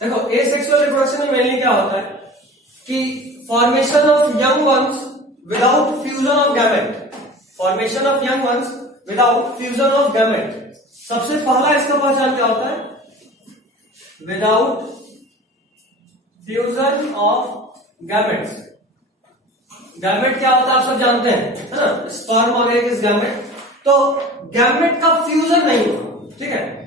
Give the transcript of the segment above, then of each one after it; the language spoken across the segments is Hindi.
देखो एसेक्सुअल रिप्रोडक्शन में मेनली क्या होता है कि formation of young ones without fusion of gamete, formation of young ones without fusion of gamete. सबसे पहला इसका पहचान क्या होता है, without fusion of gametes. Gamete क्या होता है आप सब जानते हैं, है ना, स्पर्म और एग इज गैमेट। तो गैमेट का फ्यूजन नहीं होगा, ठीक है।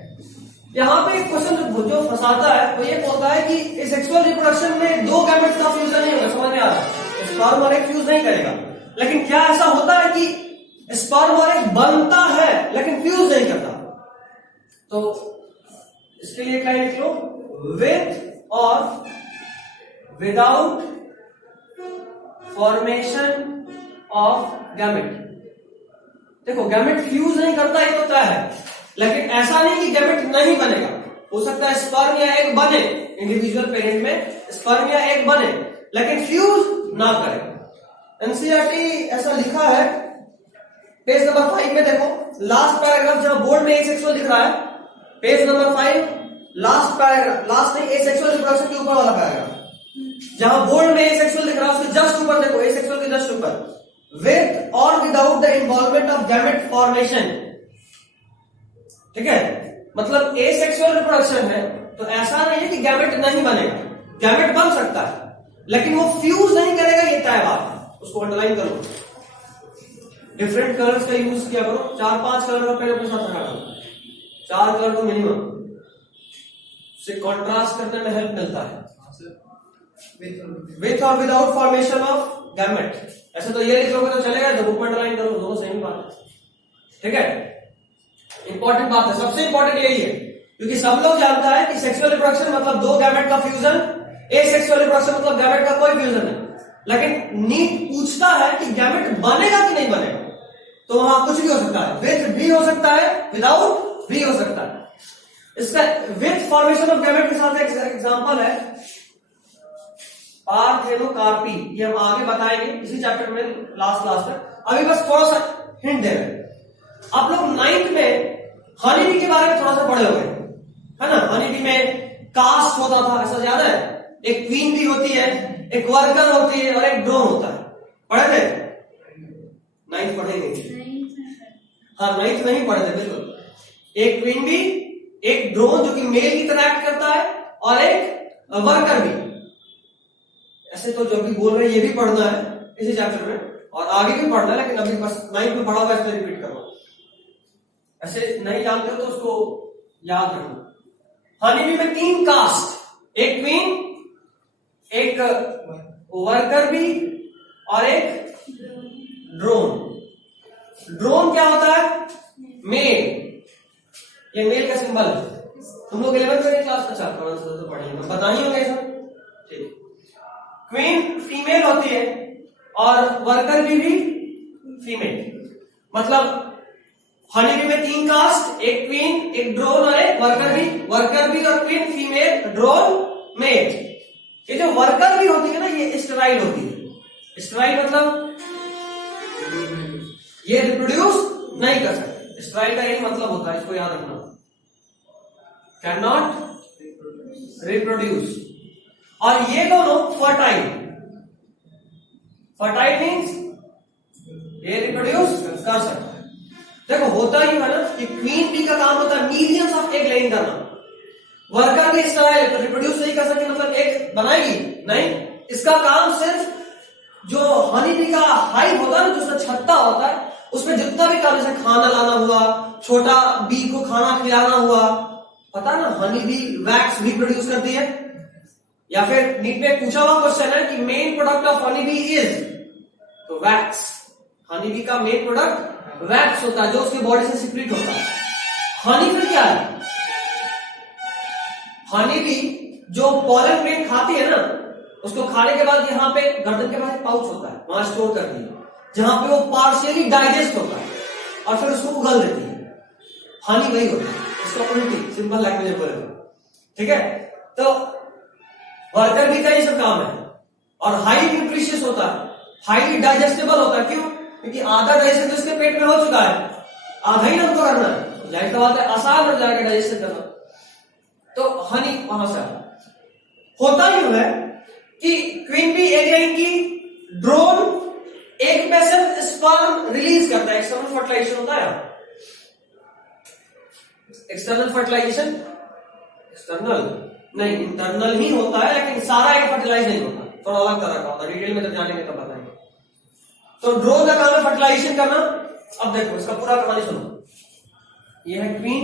यहां पे एक क्वेश्चन जो फंसाता है वो ये बोलता है कि सेक्सुअल रिप्रोडक्शन में दो गैमेट का फ्यूजन नहीं होगा, समझ में आ रहा है, स्पर्म और एग फ्यूज नहीं करेगा। लेकिन क्या ऐसा होता है कि स्पर्म और एग बनता है लेकिन फ्यूज नहीं करता? तो इसके लिए क्या लिख लो, विथ और विदाउट फॉर्मेशन ऑफ गैमेट। देखो गैमेट फ्यूज नहीं करता ये तो तय है, लेकिन ऐसा नहीं कि गैमेट नहीं बनेगा। हो सकता है स्पर्म या एग बने, इंडिविजुअल पेरेंट में स्पर्म या एग बने लेकिन फ्यूज ना करे। एनसीईआरटी ऐसा लिखा है, पेज नंबर 5 में देखो, लास्ट पैराग्राफ जहां बोर्ड में एसेक्सुअल लिख रहा है, page number 5 last paragraph, last नहीं, एसेक्सुअल रिप्रोडक्शन के ऊपर वाला पैराग्राफ, जहां बोर्ड में एसेक्सुअल लिख रहा है उसके जस्ट ऊपर देखो, एसेक्सुअल के जस्ट ऊपर, विथ और without the involvement of gamete formation. ठीक है, मतलब एसेक्सुअल रिप्रोडक्शन है तो ऐसा नहीं है कि गैमेट नहीं बनेगा, गैमेट बन सकता है लेकिन वो फ्यूज नहीं करेगा, ये तय बात है। उसको अंडरलाइन करो, डिफरेंट कलर्स का यूज किया करो, 4-5 कलर का पेन अपने साथ रखा करो, 4 कलर तो मिनिमम, से कॉन्ट्रास्ट करने में हेल्प मिलता है। विथ और विदाउट फॉर्मेशन ऑफ गैमेट, ऐसे तो ये लिखोगे तो चलेगा, तो बुक में अंडरलाइन करो, दोनों सेम बात है। ठीक है, इंपॉर्टेंट बात है, सबसे इंपॉर्टेंट यही है, क्योंकि सब लोग जानता है कि सेक्सुअल रिप्रोडक्शन मतलब दो गैमेट का फ्यूजन, एसेक्सुअल रिप्रोडक्शन मतलब गैमेट का कोई फ्यूजन नहीं। लेकिन नीट पूछता है कि गैमेट बनेगा कि नहीं बनेगा, तो वहां कुछ भी हो सकता है, विथ भी हो सकता है, विदाउट भी हो सकता है। इसका विथ फॉर्मेशन ऑफ गैमेट के साथ एक एग्जांपल है पार्थेनोकार्पी, ये हम आगे बताएंगे इसी चैप्टर में लास्ट तक। अभी बस थोड़ा सा हिंट दे रहे हैं, आप लोग 9th में हनी बी के बारे में थोड़ा सा पढ़े होंगे, है ना। हनी बी में कास्ट होता था, ऐसा याद है, एक क्वीन बी होती है, एक वर्कर होती है और एक ड्रोन होता है, पढ़े थे? 9th पढ़े नहीं? हाँ 9th नहीं पढ़े थे, बिल्कुल। एक क्वीन बी, एक ड्रोन जो कि मेल की तरह एक्ट करता है, और एक वर्कर बी। ऐसे तो जो भी बोल रहे हैं ये भी पढ़ना है इसी चैप्टर में, और आगे भी पढ़ना है, लेकिन अभी बस 9th में पढ़ा हुआ इसमें रिपीट करो। ऐसे नहीं जानते हो तो उसको याद रखो। हनी बी में 3 कास्ट, एक क्वीन, एक वर्कर बी और एक ड्रोन। ड्रोन क्या होता है? मेल, ये मेल का सिंबल है। तुम लोग 11th में क्लास का चैप्टर तो पढ़ेंगे, बता ही होंगे सब, ठीक। क्वीन फीमेल होती है और वर्कर भी फीमेल, मतलब हनी बी में 3 कास्ट, एक क्वीन, एक ड्रोन और एक वर्कर भी। वर्कर भी और क्वीन फीमेल, ड्रोन मेल। ये जो वर्कर भी होती है ना, ये स्टेराइल होती है। स्टेराइल मतलब ये रिप्रोड्यूस नहीं कर सकते, स्टेराइल का यही मतलब होता है, इसको याद रखना, कैन नॉट रिप्रोड्यूस। और ये दोनों फर्टाइल, फर्टाइल मीन्स ये रिप्रोड्यूस कर सकता है। देखो होता ही है ना कि क्वीन बी का काम होता है मिलियंस ऑफ एग लेइंग करना, वर्कर भी इस तरह है तो रिप्रोड्यूस नहीं कर सकती, मतलब एग बनाएगी नहीं। इसका काम सिर्फ जो हनी बी का हाइव होता है ना, जो उसका छत्ता होता है, उसमें जितना भी काम, जैसे खाना लाना हुआ, छोटा बी को खाना खिलाना हुआ, पता ना हनी बी वैक्स भी प्रोड्यूस करती है। या फिर नीट में पूछा हुआ क्वेश्चन है कि main product of honey bee is, तो वैक्स, हनी बी का मेन प्रोडक्ट वैक्स होता है जो उसकी बॉडी से सिक्रीट होता है। हनी फिर क्या है? हनी बी जो पॉलन ग्रेन खाती है ना, उसको खाने के बाद यहाँ पे गर्दन के पास एक पाउच होता है, वहां स्टोर करती है, जहां पे वो पार्शियली डाइजेस्ट होता है और फिर उसको उगल देती है। हनी वही होता है, इसको उल्टी सिंपल लैंग्वेज में बोले तो, ठीक है। तो वर्कर भी का ये सब काम है, और हाई न्यूट्रिशियस होता है, हाईली डाइजेस्टेबल होता है। क्यों? क्योंकि आधा डाइजेशन तो इसके पेट में हो चुका है, आधा ही हमको करना है, जाहिर सी बात है आसान हो जाएगा डाइजेशन करना। तो हनी वहां से होता यूं है कि क्वीन बी एग रहेंगी, ड्रोन एग पे सिर्फ स्पर्म रिलीज करता है। एक्सटर्नल फर्टिलाइजेशन होता है, एक्सटर्नल फर्टिलाइजेशन, एक्सटर्नल नहीं इंटरनल ही होता है, लेकिन सारा एग फर्टिलाइज नहीं होता, थोड़ा अलग तरह का होता है। डिटेल में जब जानेंगे तब बताएंगे। तो ड्रोन का काम है फर्टिलाइजेशन करना। अब देखो इसका पूरा कहानी सुनो। ये है क्वीन,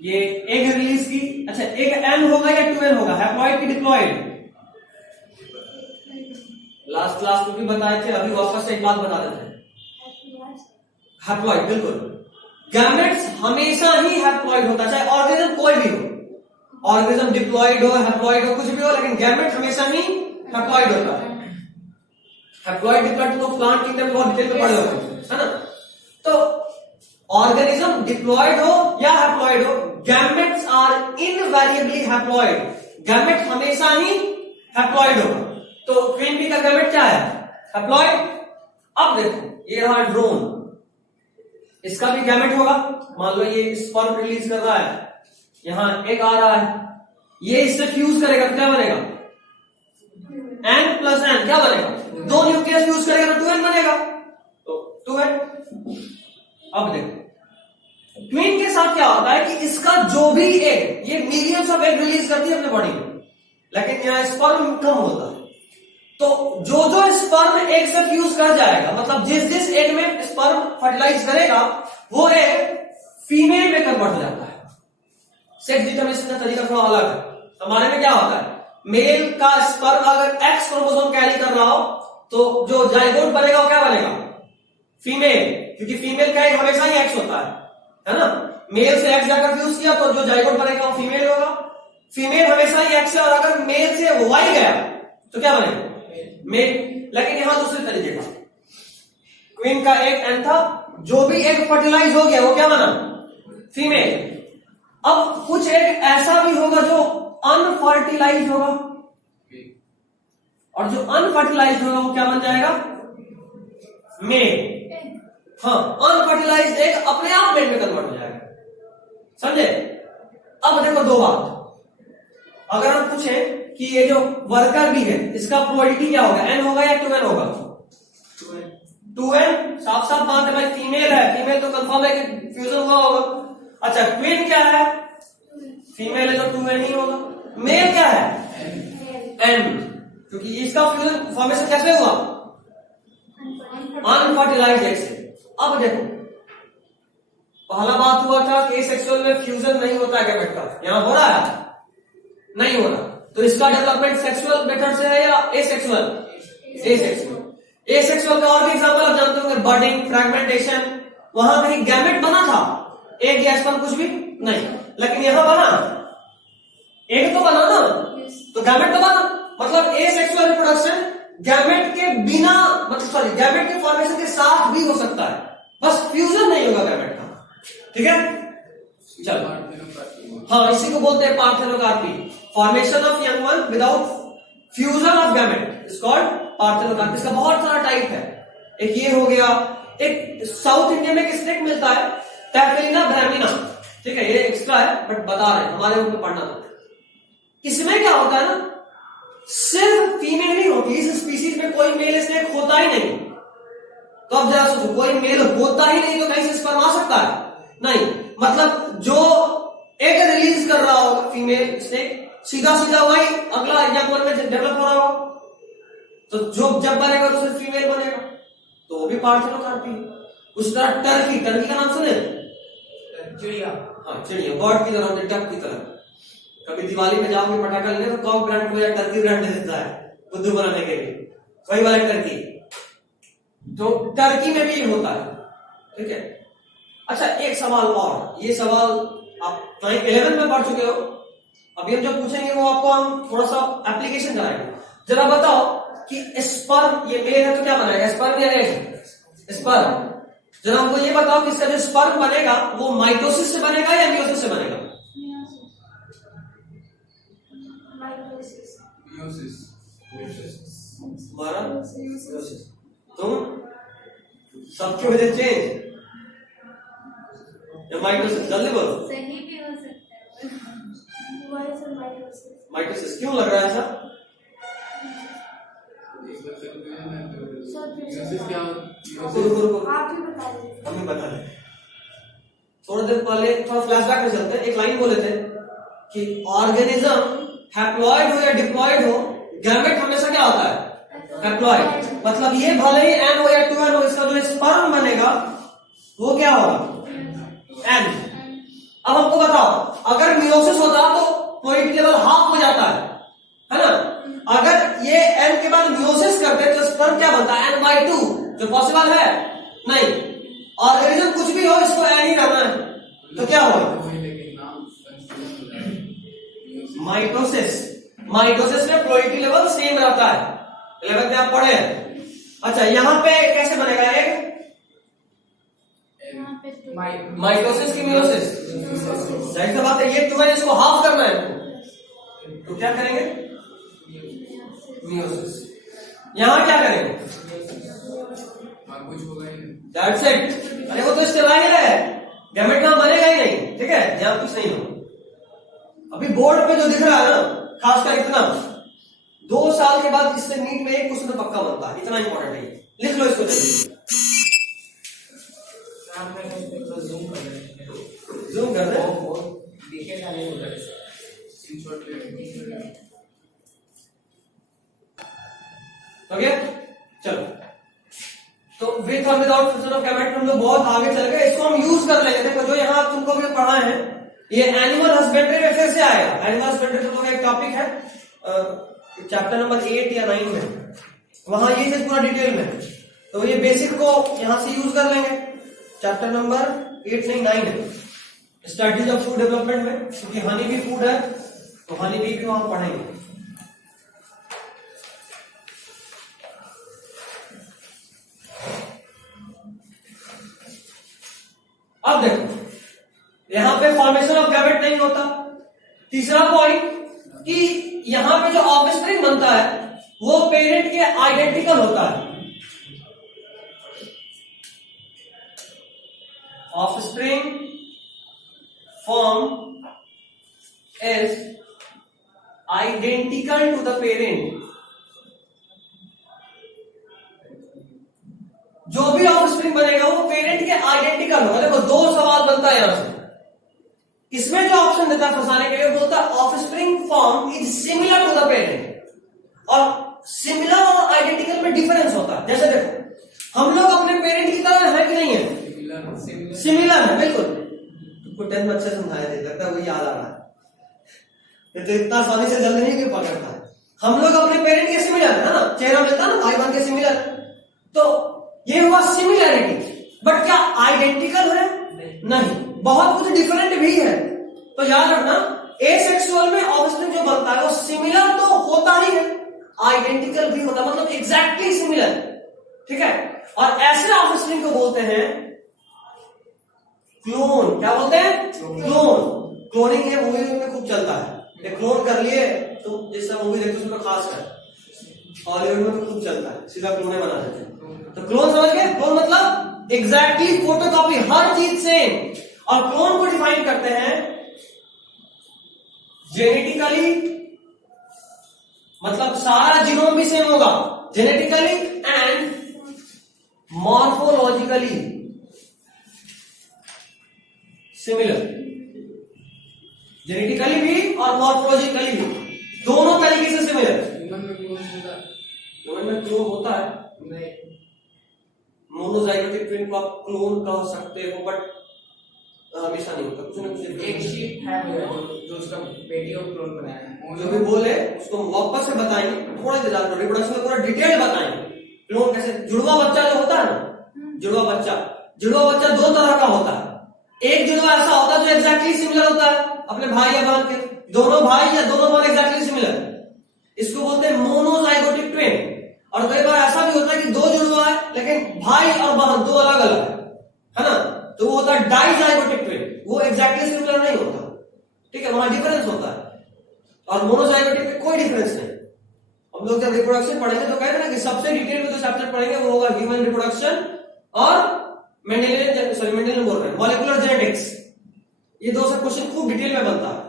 ये एग रिलीज की। अच्छा, एग एन होगा या 2n होगा, हैप्लॉइड की डिप्लॉइड? लास्ट क्लास में भी बताए थे, अभी वापस से एक बात बता देते हैं। हैप्लॉइड, बिल्कुल। गैमेट्स हमेशा ही हैप्लॉइड होता है, चाहे ऑर्गेनिज्म कोई भी हो, ऑर्गेनिज्म डिप्लॉइड हो, हैप्लॉइड हो, कुछ भी हो, लेकिन गैमेट हमेशा ही हैप्लॉइड होता है। हैप्लॉइड डिप्लॉइड तो प्लांट किंगडम बहुत डिटेल में पढ़े होंगे, है ना? तो ऑर्गेनिज्म डिप्लॉइड हो या हैप्लॉइड हो, gametes are invariably haploid. Gamete हमेशा ही हैप्लॉइड होगा। तो क्वीन बी का गैमेट क्या है? हैप्लॉइड। अब देखो ये रहा ड्रोन, इसका भी गैमेट होगा। मान लो ये स्पर्म रिलीज कर रहा है, यहां एक आ रहा है, ये इससे फ्यूज करेगा तो क्या बनेगा? n प्लस n क्या बनेगा? दो न्यूक्लियस फ्यूज करेगा तो 2n बनेगा, तो 2n। अब देखो ट्विन के साथ क्या होता है कि इसका जो भी एग, ये मिलियंस ऑफ एग रिलीज करती है अपने बॉडी में, लेकिन यहां स्पर्म कम होता है। तो जो जो स्पर्म एग से फ्यूज कर जाएगा, मतलब जिस जिस एग में स्पर्म फर्टिलाइज करेगा, वो एग फीमेल में कन्वर्ट हो जाता है। सेक्स डिटरमिनेशन का तरीका थोड़ा अलग है। हमारे में क्या होता है, मेल का स्पर्म अगर एक्स क्रोमोसोम कैरी कर रहा हो तो जो जाइगोट बनेगा वो क्या बनेगा? फीमेल, क्योंकि फीमेल का एग हमेशा ही एक्स होता है ना? मेल से एक्स जाकर फ्यूज किया तो जो जाइगोट बनेगा वो फीमेल होगा। फीमेल हमेशा ही एक्स है, और अगर मेल से वाई गया तो क्या बनेगा? मेल। लेकिन यहां दूसरे तरीके का, क्वीन का एग एन था, जो भी एग फर्टिलाइज हो गया वो क्या बना? फीमेल। अब कुछ एग ऐसा भी होगा जो अनफर्टिलाइज होगा, और जो अनफर्टिलाइज होगा वो क्या बन जाएगा? मेल। हाँ, अनफर्टिलाइज एग अपने आप मेल में कन्वर्ट हो जाएगा, समझे? अब देखो दो बात, अगर हम पूछें कि ये जो वर्कर भी है इसका प्रोबेबिलिटी क्या होगा, n होगा या 2n होगा? 2n। साफ साफ बात है भाई, फीमेल है, फीमेल तो कंफर्म है कि फ्यूजन हुआ होगा। अच्छा, क्वीन क्या है? फीमेल है तो 2n ही होगा। मेल क्या है? n, क्योंकि इसका फ्यूजन फॉर्मेशन कैसे हुआ? अनफर्टिलाइज्ड एग से। अब देखो पहला बात हुआ था कि एसेक्सुअल में फ्यूजन नहीं होता है गैमेट का, यहां हो रहा है? नहीं हो रहा। तो इसका डेवलपमेंट सेक्सुअल मेथड से है या एसेक्सुअल? एसेक्सुअल। एसेक्सुअल का और भी एग्जांपल आप जानते होंगे, बर्डिंग, फ्रैगमेंटेशन। वहां कहीं गैमेट बना था, एग या स्पर्म कुछ भी नहीं, लेकिन यहां बना एग तो बना ना, तो गैमेट तो बना। मतलब एसेक्सुअल रिप्रोडक्शन गैमेट के बिना, मतलब सॉरी गैमेट के फॉर्मेशन के साथ भी हो सकता है, बस फ्यूजन नहीं होगा गैमेट का। ठीक है, चलो। हाँ, इसी को बोलते हैं parthenocarpy, formation of young one without fusion of gamete is called parthenocarpy. इसका बहुत सारा टाइप है। एक ये हो गया, एक साउथ इंडिया में एक स्नेक मिलता है टैफेलिना ब्राह्मिना, ठीक है, ये एक्स्ट्रा है बट बता रहे हैं, हमारे ऊपर पढ़ना था। इसमें क्या होता है ना, सिर्फ फीमेल नहीं होती, इस स्पीसीज में कोई मेल स्नेक होता ही नहीं। तो अब जरा सोचो, कोई मेल होता ही नहीं तो कहीं से स्पर्म आ सकता है? नहीं। मतलब जो एग रिलीज कर रहा होगा फीमेल स्नेक, सीधा सीधा वही अगला यंग में डेवलप हो रहा होगा, तो जो जब बनेगा तो सिर्फ फीमेल बनेगा, तो वो भी पार्थेनोकार्पी। उस तरह टर्की, टर्की का नाम सुने? चिड़िया। हाँ, चिड़िया, बर्ड की तरह, डक की तरह। कभी दिवाली में जाओगे पटाखा लेने तो कॉक ब्रांड को या टर्की ब्रांड दे देता है बुद्धू बनाने के लिए, वही वाला टर्की। तो टर्की में भी होता है, ठीक है। अच्छा, एक सवाल और, ये सवाल आप 11 में पढ़ चुके हो, अभी हम जो पूछेंगे वो आपको हम थोड़ा सा एप्लीकेशन कराएंगे। जरा बताओ कि स्पर्म, ये मेल है तो क्या बनाएगा, स्पर्म या एग? स्पर्म। जरा हमको ये बताओ कि इसका जो स्पर्म बनेगा वो माइटोसिस से बनेगा या मियोसिस से बनेगा? तुम सबकी वजह चेंज या माइटोसिस? जल्दी बोलो। सही भी हो सकता है। माइटोसिस क्यों लग रहा है ऐसा? आप ही बता दीजिए। हमें बता दें। थोड़ा देर पहले थोड़ा फ्लैशबैक में चलते हैं। एक लाइन बोले थे कि ऑर्गेनिज्म हैप्लॉइड हो या डिप्लॉइड हो, गैमेट हमेशा क्या होता है? हैप्लॉइड। मतलब ये भले ही एन हो या 2n हो, इसका जो स्पर्म बनेगा वो क्या होगा? एन। अब हमको बताओ, अगर मियोसिस होता तो प्लोइडी लेवल हाफ हो जाता है ना? अगर ये एन के बाद मियोसिस करते तो स्पर्म क्या बनता है? n/2, जो पॉसिबल है नहीं। ऑर्गेनिज्म कुछ भी हो, इसको एन ही करना है, तो क्या होगा? माइटोसिस। माइटोसिस में प्लोइडी लेवल सेम रहता है, 11th में आप पढ़े हैं। अच्छा, यहां पे कैसे बनेगा? एक माइटोसिस की मियोसिस, जाहिर सी बात है ये 2n इसको हाफ करना है, तो क्या करेंगे? मियोसिस। यहां क्या करेंगे? That's it. अरे वो तो स्टेराइल है, गैमेट नाम बनेगा ही नहीं, ठीक है? यहां कुछ नहीं हो। अभी बोर्ड पे जो दिख रहा है ना, खासकर इतना 2 साल के बाद इससे नीट में एक क्वेश्चन तो पक्का बनता है, इतना इंपॉर्टेंट है। लिख लो इसको जल्दी। जूम कर दे। ओके, चलो। तो विथ और विदाउट फ्यूजन ऑफ गैमेट हम लोग बहुत आगे चल गए, इसको हम यूज कर लेंगे। देखो, जो यहाँ तुमको भी पढ़ा है, ये एनिमल हस्बेंड्री में फिर से आएगा। एनिमल हस्बेंड्री तुम लोग एक टॉपिक है चैप्टर नंबर 8 या 9 में, वहां ये चीज पूरा डिटेल में, तो ये बेसिक को यहां से यूज कर लेंगे। चैप्टर नंबर 8 नहीं 9 है, स्टडीज ऑफ फूड डेवलपमेंट में, क्योंकि हनी भी फूड है, तो हनी भी वहां पढ़ेंगे। अब देखो, यहां पे फॉर्मेशन ऑफ गैमेट नहीं होता। तीसरा पॉइंट कि यहां पे जो ऑफस्प्रिंग बनता है वो पेरेंट के आइडेंटिकल होता है। Offspring form is identical to the parent. जो भी ऑफस्प्रिंग बनेगा वो पेरेंट के आइडेंटिकल होगा। देखो, 2 सवाल बनता है यहां से। इसमें जो ऑप्शन देता है फंसाने के लिए, बोलता है offspring form is similar to the parent, और सिमिलर और आइडेंटिकल में डिफरेंस होता है। जैसे देखो, हम लोग अपने पेरेंट की तरह है कि नहीं है? सिमिलर है, बिल्कुल। तुमको 10 में अच्छे समझाया दे, लगता है वही याद आ रहा है, तो इतना आसानी से जल्दी नहीं क्यों पकड़ता है। हम लोग अपने पेरेंट के सिमिलर है ना, चेहरा मिलता है ना, भाई बन के सिमिलर। तो ये हुआ सिमिलैरिटी, बट क्या आइडेंटिकल है? नहीं, बहुत कुछ डिफरेंट भी है। तो याद रखना, एसेक्सुअल में ऑफस्प्रिंग जो बनता है वो सिमिलर तो होता ही है, आइडेंटिकल भी होता है, मतलब एग्जैक्टली सिमिलर, ठीक है? और ऐसे ऑफस्प्रिंग को बोलते हैं क्लोन। क्या बोलते हैं? क्लोन। क्लोनिंग ये मूवी में खूब चलता है, क्लोन कर लिए, तो जैसा मूवी देखते उसमें खास कर हॉलीवुड में खूब चलता है, सीधा क्लोन बना देते हैं। तो क्लोन समझ गए? क्लोन मतलब एग्जैक्टली फोटोकॉपी, हर चीज सेम। और क्लोन को डिफाइन करते हैं जेनेटिकली, मतलब सारा जीनोम भी सेम होगा, genetically and morphologically similar. Genetically भी और मॉर्फोलॉजिकली भी, दोनों तरीके से सिमिलर। ह्यूमन में क्लोन होता है नहीं, मोनोजाइगोटिक ट्विन को आप क्लोन कह सकते हो, बट हमेशा नहीं होता, कुछ ना कुछ। एक शीट है जो उसका बेटी को क्लोन बनाया है, जो भी बोले उसको वापस से बताएंगे, थोड़ा इंतजार करो, रिप्रोडक्शन में पूरा डिटेल बताएंगे। क्लोन कैसे, जुड़वा बच्चा जो होता है ना, जुड़वा बच्चा 2 तरह का होता है। एक जुड़वा ऐसा होता है जो एग्जैक्टली सिमिलर होता है अपने भाई या बहन के, दोनों भाई या दोनों बहन एग्जैक्टली सिमिलर, इसको बोलते हैं मोनोजाइगोटिक ट्विन। और कई बार ऐसा भी होता है कि 2 जुड़वा है लेकिन भाई और बहन 2 अलग अलग है ना, तो वो होता है डाइजाइगोटिक ट्विन, वो एग्जैक्टली सिमिलर नहीं होता, ठीक है? वहां डिफरेंस होता है। और मोनोजाइगोटिक में कोई डिफरेंस नहीं। हम लोग जब रिप्रोडक्शन पढ़ेंगे तो कहते हैं ना कि सबसे डिटेल में जो चैप्टर पढ़ेंगे वो होगा ह्यूमन रिप्रोडक्शन और मेंडेलियन बोल रहे हैं मॉलिक्यूलर जेनेटिक्स। ये 2 से क्वेश्चन खूब डिटेल में बनता है।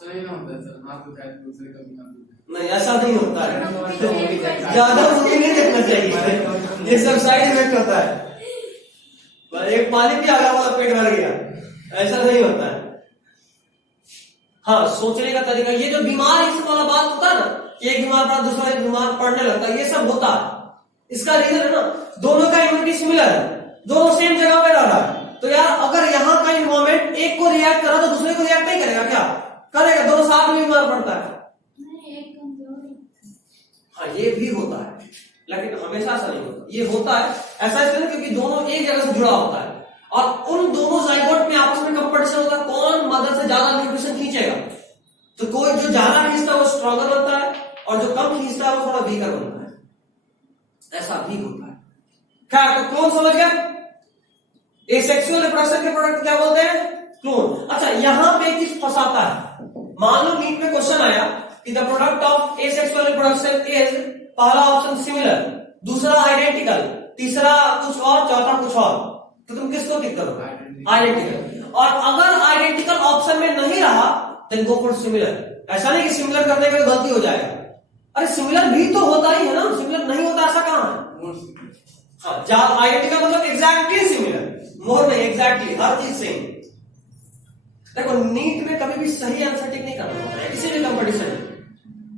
ऑप्शन ही ना होता है सर, हाथ उठाए तो दूसरे का भी हाथ उठाए। नहीं, ऐसा नहीं होता है। ज्यादा मूवी नहीं देखना चाहिए, ये सब साइड इफेक्ट होता है। एक पानी भी आ गया वाला पेट भर गया, ऐसा नहीं होता है। हाँ, सोचने का तरीका, ये जो बीमार इस वाला बात होता है ना, एक बीमार पड़ा दूसरा एक बीमार पड़ने लगता है, ये सब होता है। इसका रीजन है ना, दोनों का इम्यूनिटी सिमिलर है, दोनों सेम जगह पे रह रहा है। तो यार अगर यहाँ का इन्वायरमेंट एक को रिएक्ट करा तो दूसरे को रिएक्ट नहीं करेगा क्या? करेगा, दोनों साथ में बीमार पड़ता है। हाँ, ये भी होता है, लेकिन हमेशा ऐसा नहीं होता। ये होता है ऐसा इसलिए क्योंकि दोनों एक जगह से जुड़ा होता है, और उन दोनों जाइगोट में आपस में कंपटीशन होता है, कौन मदर से ज्यादा न्यूट्रिशन खींचेगा। तो कोई जो ज्यादा खींचता है वो स्ट्रॉन्गर बनता है, और जो कम खींचता है वो थोड़ा वीकर बनता है। ऐसा भी होता है। क्या तो क्लोन समझ गया? एसेक्सुअल रिप्रोडक्शन के प्रोडक्ट क्या बोलते हैं? क्लोन। अच्छा, यहां पे एक चीज फंसाता है। मान लो नीट में क्वेश्चन आया कि the product of asexual reproduction is, पहला ऑप्शन सिमिलर, दूसरा आइडेंटिकल, तीसरा कुछ और, चौथा कुछ और, तो तुम किसको टिक करोगे? आइडेंटिकल। और अगर आइडेंटिकल ऑप्शन में नहीं रहा देन गो फॉर सिमिलर। ऐसा नहीं कि सिमिलर करने के गलती हो जाएगा, अरे सिमिलर भी तो होता ही है ना, सिमिलर नहीं होता ऐसा कहां है? हाँ, आइडेंटिकल मतलब एग्जैक्टली सिमिलर, मोर नहीं, एग्जैक्टली हर चीज सेम। देखो नीट में कभी भी सही आंसर टिक नहीं करना होता है, किसी भी कंपटीशन में।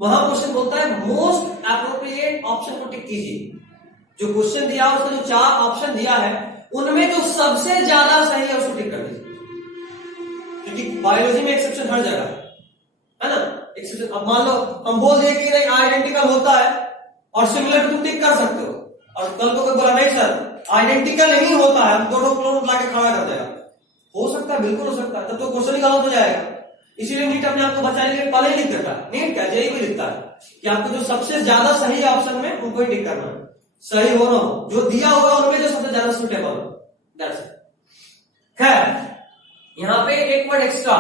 वहां क्वेश्चन बोलता है मोस्ट एप्रोप्रिएट ऑप्शन को टिक कीजिए। जो क्वेश्चन दिया उसका जो 4 ऑप्शन दिया है उनमें जो सबसे ज्यादा सही है उसको टिक कर दीजिए, क्योंकि बायोलॉजी में एक्सेप्शन हर जगह है ना, एक्सेप्शन। अब मान लो हम बोल दिए कि नहीं आइडेंटिकल होता है और सिमिलर तुम टिक कर सकते हो, और कल को कोई बोला नहीं सर आइडेंटिकल ही होता है, हम दोनों क्लोन ला के खड़ा कर देगा, हो सकता है, बिल्कुल हो सकता है, तब तो क्वेश्चन ही गलत हो जाएगा। इसीलिए नीट अपने आपको बचाने के लिए पहले ही लिख देता है। नीट क्या जेईई भी लिखता है कि आपको जो सबसे ज्यादा सही ऑप्शन में उनको ही टिक करना है, सही हो ना हो, जो दिया होगा उनमें जो सबसे ज्यादा सुटेबल हो। That's it. खैर, यहां पे एक वर्ड एक्स्ट्रा,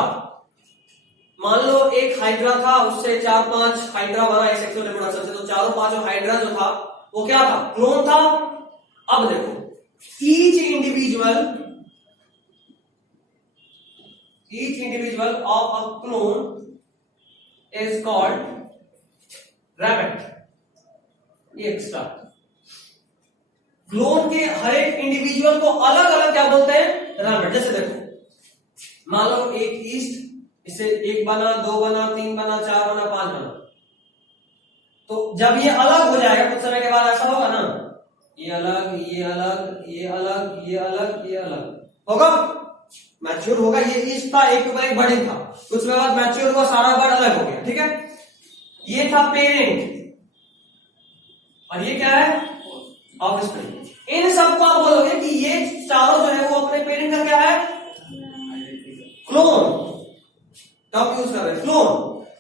मान लो एक हाइड्रा था, उससे 4-5 हाइड्रा बना एसेक्सुअल रिप्रोडक्शन से, तो चारों पांचों हाइड्रा जो था वो क्या था? क्लोन था। अब देखो, each individual of a clone is called rabbit। ये एक्स्ट्रा, क्लोन के हर एक इंडिविजुअल को अलग अलग क्या बोलते हैं? रैबिट। जैसे देखो, मान लो एक ईस्ट, इससे 1 बना, 2 बना, 3 बना, 4 बना, 5 बना, तो जब ये अलग हो जाएगा कुछ समय के बाद ऐसा होगा ना, ये अलग, ये अलग, ये अलग, ये अलग, ये अलग होगा, मैच्योर होगा। ये ईस्ट था, एक के ऊपर एक बर्डिंग था, कुछ समय बाद मैच्योर हुआ, सारा बर्ड अलग हो गया, ठीक है। ये था पेरेंट, और ये क्या है? ऑफस्प्रिंग। इन सबको आप बोलोगे कि ये चारों जो है वो अपने पेरेंट का क्या है? क्लोन। टॉप यूज कर रहे हैं क्लोन।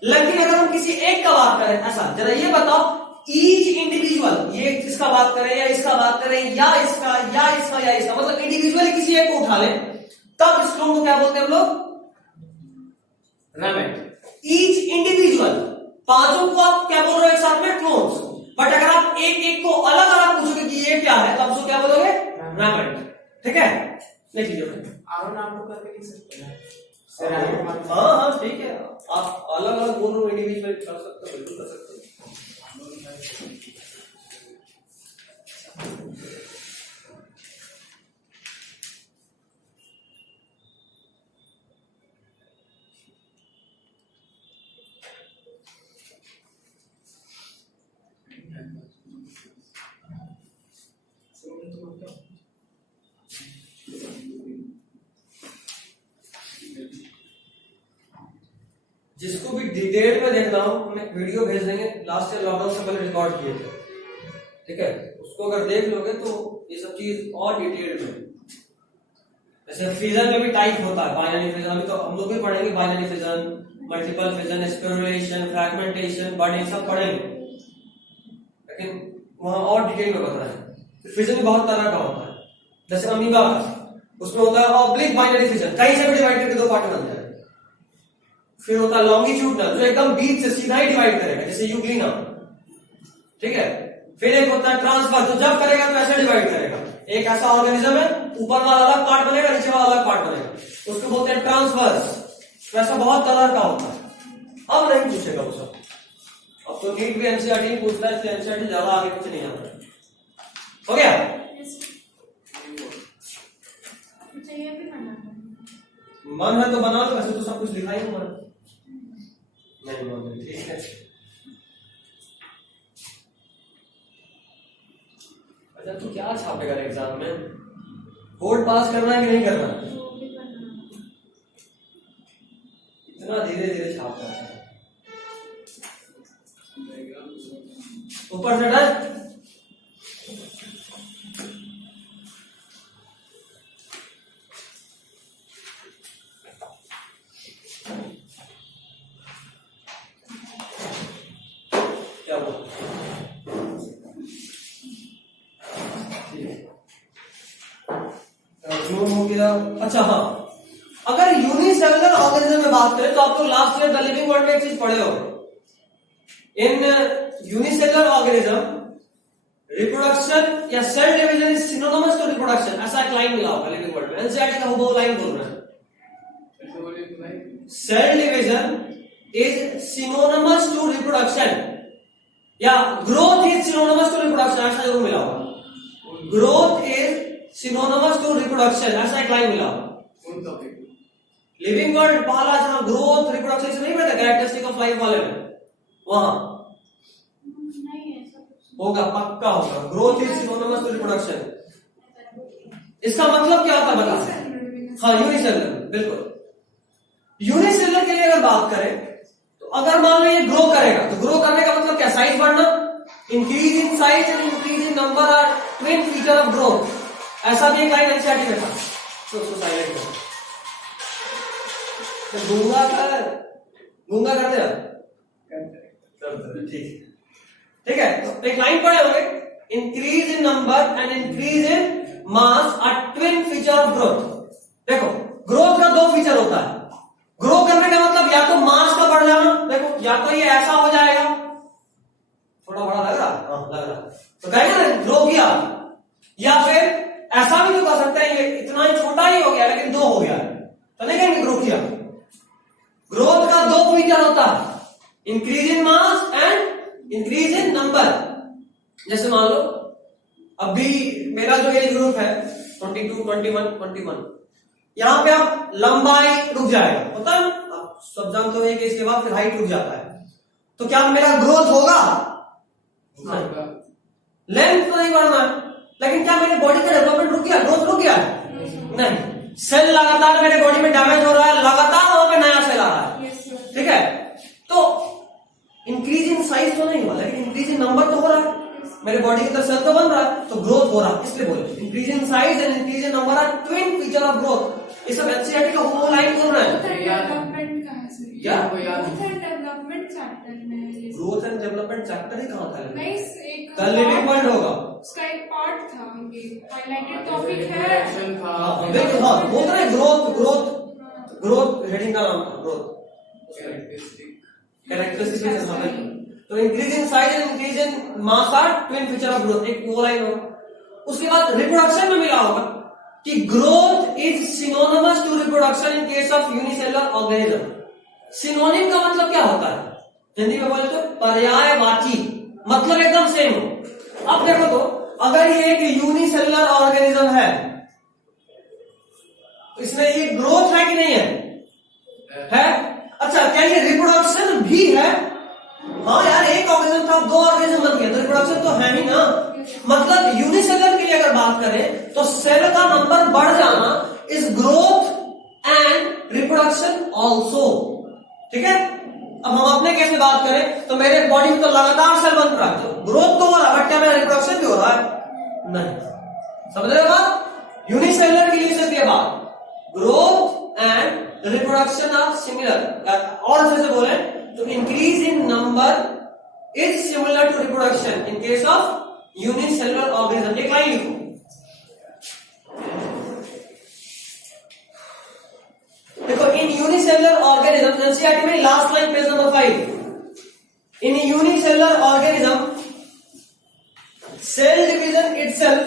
लेकिन अगर हम किसी एक का बात करें, ऐसा जरा ये बताओ, ईच इंडिविजुअल, ये इसका बात करें या इसका बात करें या इसका या इसका या इसका, मतलब इंडिविजुअली किसी एक को उठा लें, तब इस क्लोन को क्या बोलते हैं हम लोग? रैबिट। ईच इंडिविजुअल, पांचों को आप क्या बोल रहे हो एक साथ में? क्लोन्स। बट अगर आप एक एक को अलग अलग पूछोगे कि ये क्या है, तब उसको क्या बोलोगे? रैबिट। ठीक है, लिख लीजिए। आरो नाम को करके लिख सकते हैं। हाँ हाँ ठीक है, आप अलग अलग बोल रहे हो, इंडिविजुअल कर सकते हो, बिल्कुल कर सकते हो। जिसको भी डिटेल में देखना हो, हम एक वीडियो भेज देंगे, लास्ट ईयर लॉकडाउन से पहले रिकॉर्ड किए थे, ठीक है, उसको अगर देख लोगे तो ये सब चीज और डिटेल में। जैसे फिजन में भी टाइप होता है, बाइनरी फिजन, अभी तो हम लोग भी पढ़ेंगे, binary fission, multiple fission, sporulation, fragmentation, budding, सब पढ़ेंगे, लेकिन वहां और डिटेल में बताना है। फिजन भी बहुत तरह का होता है, जैसे अमीबा, उसमें होता है ऑब्लिक बाइनरी फिजन, कहीं से भी डिवाइड करके 2 पार्ट बन जाए। फिर होता है लॉन्गिट्यूडनल, जो एकदम बीच से सीधा ही डिवाइड करेगा, जैसे यूग्लिना, ठीक है। फिर एक होता है ट्रांसफर, जो जब करेगा तो ऐसे डिवाइड करेगा, एक ऐसा ऑर्गेनिज्म है, ऊपर वाला अलग पार्ट बनेगा, नीचे वाला अलग पार्ट बनेगा, उसको बोलते हैं ट्रांसवर्स। वैसा बहुत तरह का होता है, अब नहीं पूछेगा वो सब, अब तो नीट भी एनसीईआरटी ही पूछता है, इसलिए एनसीईआरटी ज्यादा आगे कुछ नहीं आता। हो गया? मन है तो बना लो, वैसे तो सब कुछ लिखा ही हुआ है। नहीं मन है, ठीक है। अच्छा तू क्या छापेगा एग्जाम में? बोर्ड पास करना है कि नहीं करना? इतना धीरे धीरे छाप रहा है, ऊपर से डर। क्या हुआ? हो गया। अच्छा हाँ, अगर यूनिसेलुलर ऑर्गेनिज्म में बात करें तो आप लोग last year the living world में एक चीज पढ़े हो, इन यूनिसेलुलर ऑर्गेनिज्म रिप्रोडक्शन या cell division is synonymous to reproduction, ऐसा एक लाइन मिला होगा लिविंग वर्ल्ड में। एनसीईआरटी का वो लाइन बोल रहा है, cell division is synonymous to reproduction या growth is synonymous to reproduction, ऐसा जरूर मिला होगा। Growth is synonymous to reproduction, ऐसा एक लाइन मिला होगा। लिविंग वर्ल्ड पहला जहां ग्रोथ रिप्रोडक्शन नहीं पढ़ा, कैरेक्टरिस्टिक ऑफ लाइफ वाले में, वहां होगा, पक्का होगा। Growth is synonymous to reproduction. इसका मतलब क्या होता है बता? हाँ यूनिसेलुलर, बिल्कुल। यूनिसेलुलर के लिए अगर बात करें तो अगर मान लो ये ग्रो करेगा तो ग्रो करने का मतलब क्या? साइज बढ़ना, increase in size and increase in number are twin feature of growth, ऐसा भी एक लाइन एनसीईआरटी में था, तो उसको साइलेंट कर। तो गूंगा कर दे, ठीक है। तो एक लाइन पढ़े होंगे, increase in number and increase in mass are twin feature of growth. देखो ग्रोथ का दो फीचर होता है, ग्रो करने का मतलब या तो मास का बढ़ जाना, देखो या तो ये ऐसा हो जाएगा, थोड़ा बड़ा लग रहा, हाँ लग रहा, तो कहेंगे ना ग्रो किया, या फिर ऐसा भी तो कर सकते हैं, ये इतना ही छोटा ही हो गया लेकिन दो हो गया, तो नहीं कहेंगे ग्रो किया। ग्रोथ का दो फीचर होता है, increase in mass and increase in number. जैसे मान लो अभी मेरा जो एज ग्रुप है 22, 21, 21, यहां पे अब लंबाई रुक जाएगा, होता है आप सब जानते हो कि इसके बाद फिर हाइट रुक जाता है, तो क्या मेरा ग्रोथ होगा? लेंथ तो नहीं बढ़ना, लेकिन क्या मेरे बॉडी का डेवलपमेंट रुक गया, ग्रोथ रुक गया? नहीं, सेल लगातार मेरे बॉडी में डैमेज हो रहा है, लगातार वहां पे नया सेल आ रहा है, ठीक है। तो इंक्रीज इन साइज तो नहीं हुआ, लेकिन इंक्रीज इन नंबर तो हो रहा है, मेरे बॉडी के अंदर सेल तो बन रहा है, तो ग्रोथ हो रहा है, इसलिए बोले increase in size and increase in number are twin feature of growth. ये सब एनसीईआरटी का वो लाइन बोल रहा है। डेवलपमेंट का है सर, क्या डेवलपमेंट चैप्टर में है, ग्रोथ एंड डेवलपमेंट चैप्टर ही कहां था? नहीं एक द लिविंग वर्ल्ड होगा, उसका एक पार्ट था, ये हाइलाइटेड टॉपिक है। देखो हाँ बोल रहे ग्रोथ ग्रोथ ग्रोथ हेडिंग का नाम था ग्रोथ, कैरेक्टरिस्टिक्स। तो increase in size and increase in mass are twin feature of growth, एक वो लाइन होगा। उसके बाद रिप्रोडक्शन में मिला होगा कि growth is synonymous to reproduction in case of unicellular organism. Synonym का मतलब क्या होता है? हिंदी में बोले तो पर्यायवाची, मतलब एकदम सेम हो। अब देखो तो अगर ये एक यूनिसेलुलर ऑर्गेनिज्म है तो इसमें ये ग्रोथ है कि नहीं है? अच्छा क्या ये रिप्रोडक्शन भी है? हाँ यार, एक ऑर्गेनिज्म था, दो ऑर्गेनिज्म बन गया तो रिप्रोडक्शन तो है ही ना। मतलब यूनिसेलुलर के लिए अगर बात करें तो सेल का नंबर बढ़ जाना is growth and reproduction also, ठीक है। अब हम अपने केस में बात करें तो मेरे बॉडी में तो लगातार सेल बन रहा है, तो ग्रोथ तो हो रहा है, बट क्या मेरा रिप्रोडक्शन भी हो रहा है? नहीं। समझ रहे बात? यूनिसेलुलर के लिए सिर्फ ये बात, growth and reproduction are similar. और अच्छे से बोले तो increase in number is similar to reproduction in case of unicellular organism. एक लाइन लिखो, देखो इन यूनिसेलुलर ऑर्गेनिज्म, एनसीईआरटी में last line page number 5, in unicellular organism cell division itself,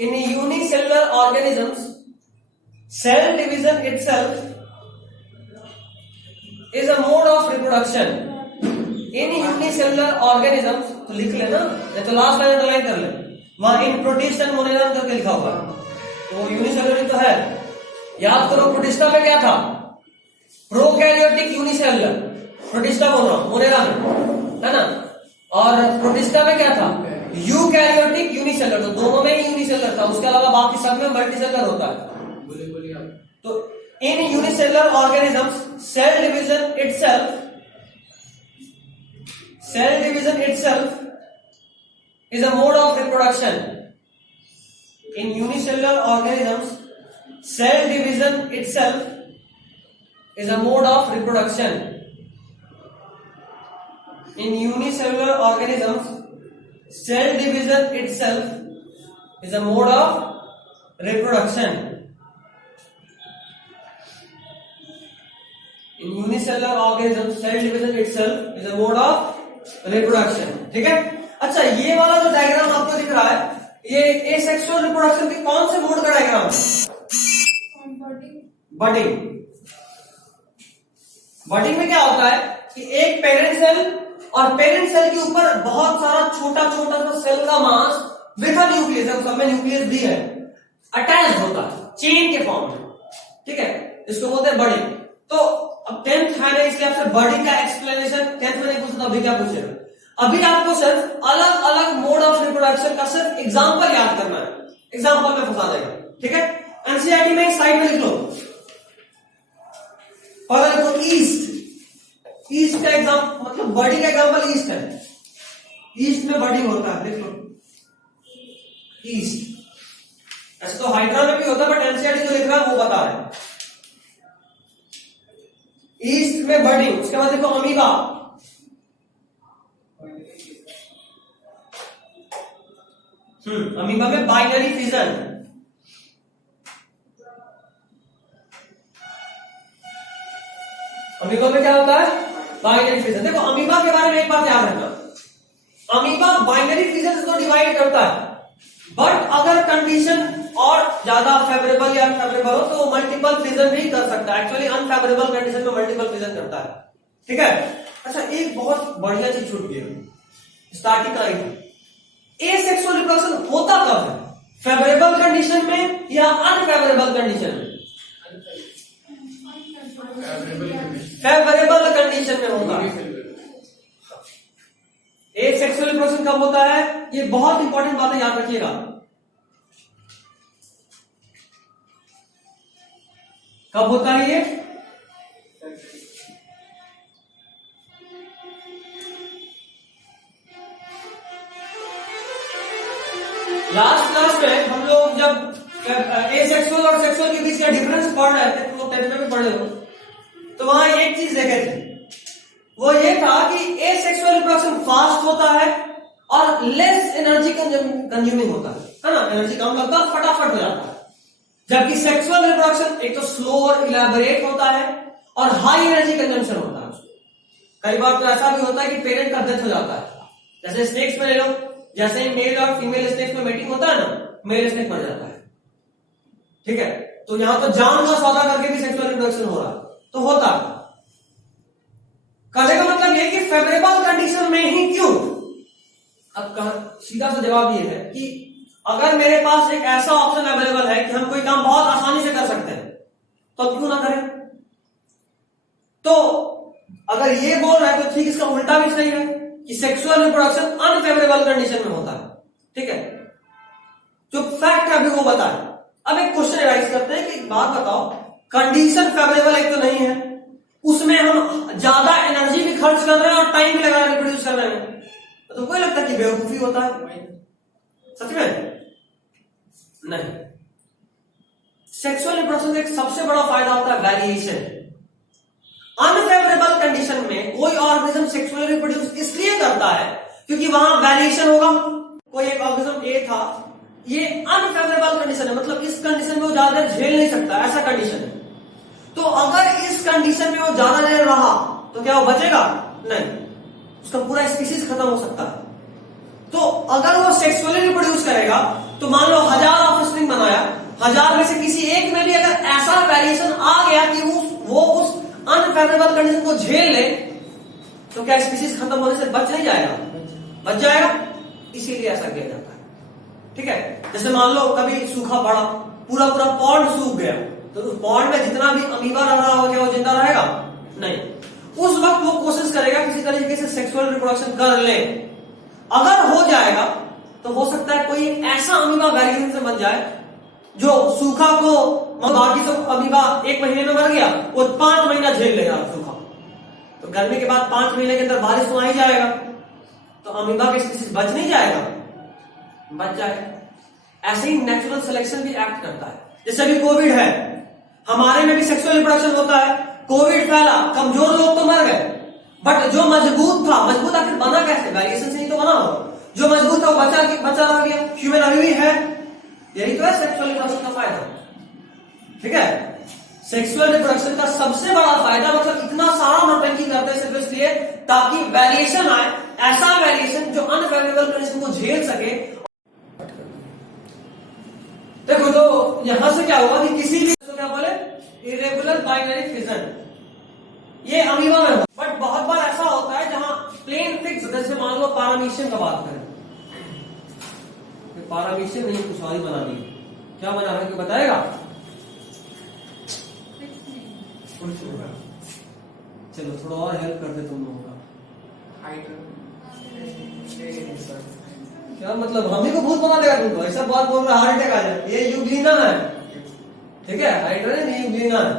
in unicellular organisms cell division itself is a mode reproduction in unicellular organisms, तो लिख लेना या तो लास्ट लाइन अंडरलाइन कर ले, वहां इन प्रोटिस्ट एंड मोनेरम करके लिखा हुआ है, तो यूनिसेलुलर तो है। याद करो प्रोटिस्टा में क्या था, प्रोकैरियोटिक यूनिसेलुलर, प्रोटिस्टा बोल रहा हूं, मोनेरा में है ना, और प्रोटिस्टा में क्या था, यूकैरियोटिक यूनिसेलुलर, तो दोनों में ही यूनिसेलुलर था, उसके अलावा बाकी सब में मल्टीसेलुलर होता है। बोलिए आप। तो in unicellular organisms cell division itself is a mode of reproduction. In unicellular organisms, cell division itself is a mode of reproduction. In unicellular organisms, cell division itself is a mode of reproduction. In unicellular organisms, cell division itself is a mode of reproduction. ठीक है। अच्छा, ये वाला जो डायग्राम आपको दिख रहा है, ये एसेक्सुअल रिप्रोडक्शन के कौन से मोड का डायग्राम है? बडिंग। बडिंग में क्या होता है कि एक पेरेंट सेल और पेरेंट सेल के ऊपर बहुत सारा छोटा छोटा सा सेल का मास विथ न्यूक्लियस है, सब में न्यूक्लियस भी है, अटैच होता है चेन के फॉर्म में। ठीक है, इसको बोलते हैं बडिंग। तो अब 10th है ना, इसलिए आपसे बडिंग का एक्सप्लेनेशन 10th में नहीं पूछता, अभी क्या पूछेगा, अभी आपको सिर्फ अलग अलग मोड ऑफ रिप्रोडक्शन का सिर्फ एग्जांपल याद करना है, एग्जांपल में फंसा देगा। ठीक है, एनसीईआरटी में साइड में लिख लो, पहले लिखो ईस्ट। ईस्ट का एग्जांपल मतलब बर्डिंग का एग्जांपल ईस्ट है, ईस्ट में बर्डिंग होता है, लिख लो ईस्ट। ऐसे तो हाइड्रा में भी होता है, बट एनसीईआरटी जो लिख रहा है वो बता रहा है ईस्ट में बर्डिंग। उसके बाद देखो अमीबा, अमीबा में बाइनरी फिजन, अमीबा में क्या होता है, बाइनरी फिजन। देखो अमीबा के बारे में एक बात याद रखना, अमीबा बाइनरी फिजन को डिवाइड करता है, बट अगर कंडीशन और ज्यादा फेवरेबल या अनफेवरेबल हो तो मल्टीपल फिजन भी कर सकता है। एक्चुअली अनफेवरेबल कंडीशन में मल्टीपल फिजन करता है। ठीक है। अच्छा, एक बहुत बढ़िया चीज छूट गई, स्टार्टिंग आई, एसेक्सुअल रिप्रोडक्शन होता कब है, फेवरेबल कंडीशन में या अनफेवरेबल कंडीशन में? फेवरेबल कंडीशन में होता है। एसेक्सुअल रिप्रोडक्शन कब होता है, ये बहुत इंपॉर्टेंट बात है, याद रखिएगा। कब होता है ये, लास्ट क्लास में हम लोग जब एसेक्सुअल और सेक्सुअल के बीच का डिफरेंस पढ़ रहे थे, तो 10th में भी पढ़े हो, तो वहां एक चीज देखे थे, वो ये था कि एसेक्सुअल रिप्रोडक्शन फास्ट होता है और लेस एनर्जी कंज्यूमिंग होता है ना, एनर्जी कम लगता है, फटाफट हो जाता है। जबकि सेक्सुअल रिप्रोडक्शन एक तो स्लो और इलैबोरेट होता है और हाई एनर्जी कंजम्पशन होता है। कई बार तो ऐसा भी होता है कि पेरेंट का डेथ हो जाता है, जैसे स्नेक्स में ले लो, जैसे ही मेल और फीमेल स्नेक्स में मेटिंग होता है ना, मेल स्नेक मर जाता है। ठीक है, तो यहां तो जान का सौदा करके भी सेक्सुअल रिप्रोडक्शन हो रहा है, तो होता है। कहने का मतलब ये कि फेवरेबल कंडीशन में ही क्यों? अब सीधा सा जवाब ये है कि अगर मेरे पास एक ऐसा ऑप्शन अवेलेबल है कि हम कोई काम बहुत आसानी से कर सकते हैं, तो अब क्यों ना करें? तो अगर ये बोल रहा है तो ठीक, इसका उल्टा भी सही है कि सेक्सुअल रिप्रोडक्शन अनफेवरेबल कंडीशन में होता है। ठीक है, जो फैक्ट है अभी वो बताएं। अब एक क्वेश्चन राइज करते हैं कि बात बताओ, कंडीशन फेवरेबल एक तो नहीं है, उसमें हम ज्यादा एनर्जी भी खर्च कर रहे हैं और टाइम भी लगा रहे हैं रिप्रोड्यूस करने में, तो तुमको लगता है कि बेवकूफी होता है? सच में नहीं। सेक्सुअल रिप्रोडक्शन का एक सबसे बड़ा फायदा होता है वेरिएशन। अनफेवरेबल कंडीशन में कोई ऑर्गेनिज्म सेक्सुअली रिप्रोड्यूस इसलिए करता है क्योंकि वहां वेरिएशन होगा। कोई एक ऑर्गेनिज्म ए था, ये अनफेवरेबल कंडीशन है, मतलब इस कंडीशन में वो ज्यादा देर झेल नहीं सकता, ऐसा कंडीशन है। तो अगर इस कंडीशन में वो ज्यादा देर रहा तो क्या वो बचेगा? नहीं, उसका पूरा स्पीसीज खत्म हो सकता है। तो अगर वो सेक्सुअली रिप्रोड्यूस करेगा तो मान लो 1000 ऑफस्प्रिंग बनाया, 1000 में से किसी एक में भी अगर ऐसा वेरिएशन आ गया कि वो उस अनफेवरेबल कंडीशन को झेल ले, तो क्या स्पीसीज खत्म होने से बच नहीं जाएगा? बच जाएगा, इसीलिए ऐसा किया जाता है। ठीक है, जैसे मान लो कभी सूखा पड़ा, पूरा पूरा पॉन्ड सूख गया, तो उस पॉन्ड में जितना भी अमीबा रह रहा हो, क्या वो जिंदा रहेगा? नहीं। उस वक्त वो कोशिश करेगा किसी तरीके से सेक्सुअल रिप्रोडक्शन कर ले। अगर हो जाएगा तो हो सकता है कोई ऐसा अमीबा वेरिएशन बन जाए जो सूखा को, बाकी सब अमीबा 1 महीने में मर गया, वो 5 महीना झेल लेगा सूखा। तो गर्मी के बाद 5 महीने के अंदर बारिश तो आ ही जाएगा, तो अमीबा के स्पीसीज बच नहीं जाएगा? बच जाएगा। ऐसे ही नेचुरल सिलेक्शन भी एक्ट करता है। जैसे अभी कोविड है, हमारे में भी सेक्सुअल रिप्रोडक्शन होता है, कोविड फैला, कमजोर लोग तो मर गए, बट जो मजबूत था, मजबूत आखिर बना कैसे? वेरिएशन से ही तो बना हो। जो मजबूत था वो बचा रह गया, ह्यूमन अभी भी है। यही तो है सेक्सुअल रिप्रोडक्शन का फायदा। ठीक है, सेक्सुअल रिप्रोडक्शन का सबसे बड़ा फायदा, मतलब इतना सारा नौटंकी करते हैं सिर्फ इसलिए ताकि वेरिएशन आए, ऐसा वेरिएशन जो अनफेवरेबल कंडीशन को झेल सके। देखो, तो यहां से क्या होगा कि किसी भी क्या बोले, इरेगुलर बाइनरी फिजन, ये अमीबा में, बट बहुत बार ऐसा होता है जहां प्लेन फिक्स, जैसे मान लो पारामीशियम का बात करें, पारामीशियम नहीं कुछ और ही बना दी, क्या बना है कि बताएगा? चलो थोड़ा और हेल्प कर दे तुम लोगों का। क्या मतलब हम ही को भूत बना देगा तुमको? ऐसा बात बोल रहा, हार्ट अटैक आ जाए। ये यूग्लिना है, ठीक है, हाइड्रोजन यूग्लिना है।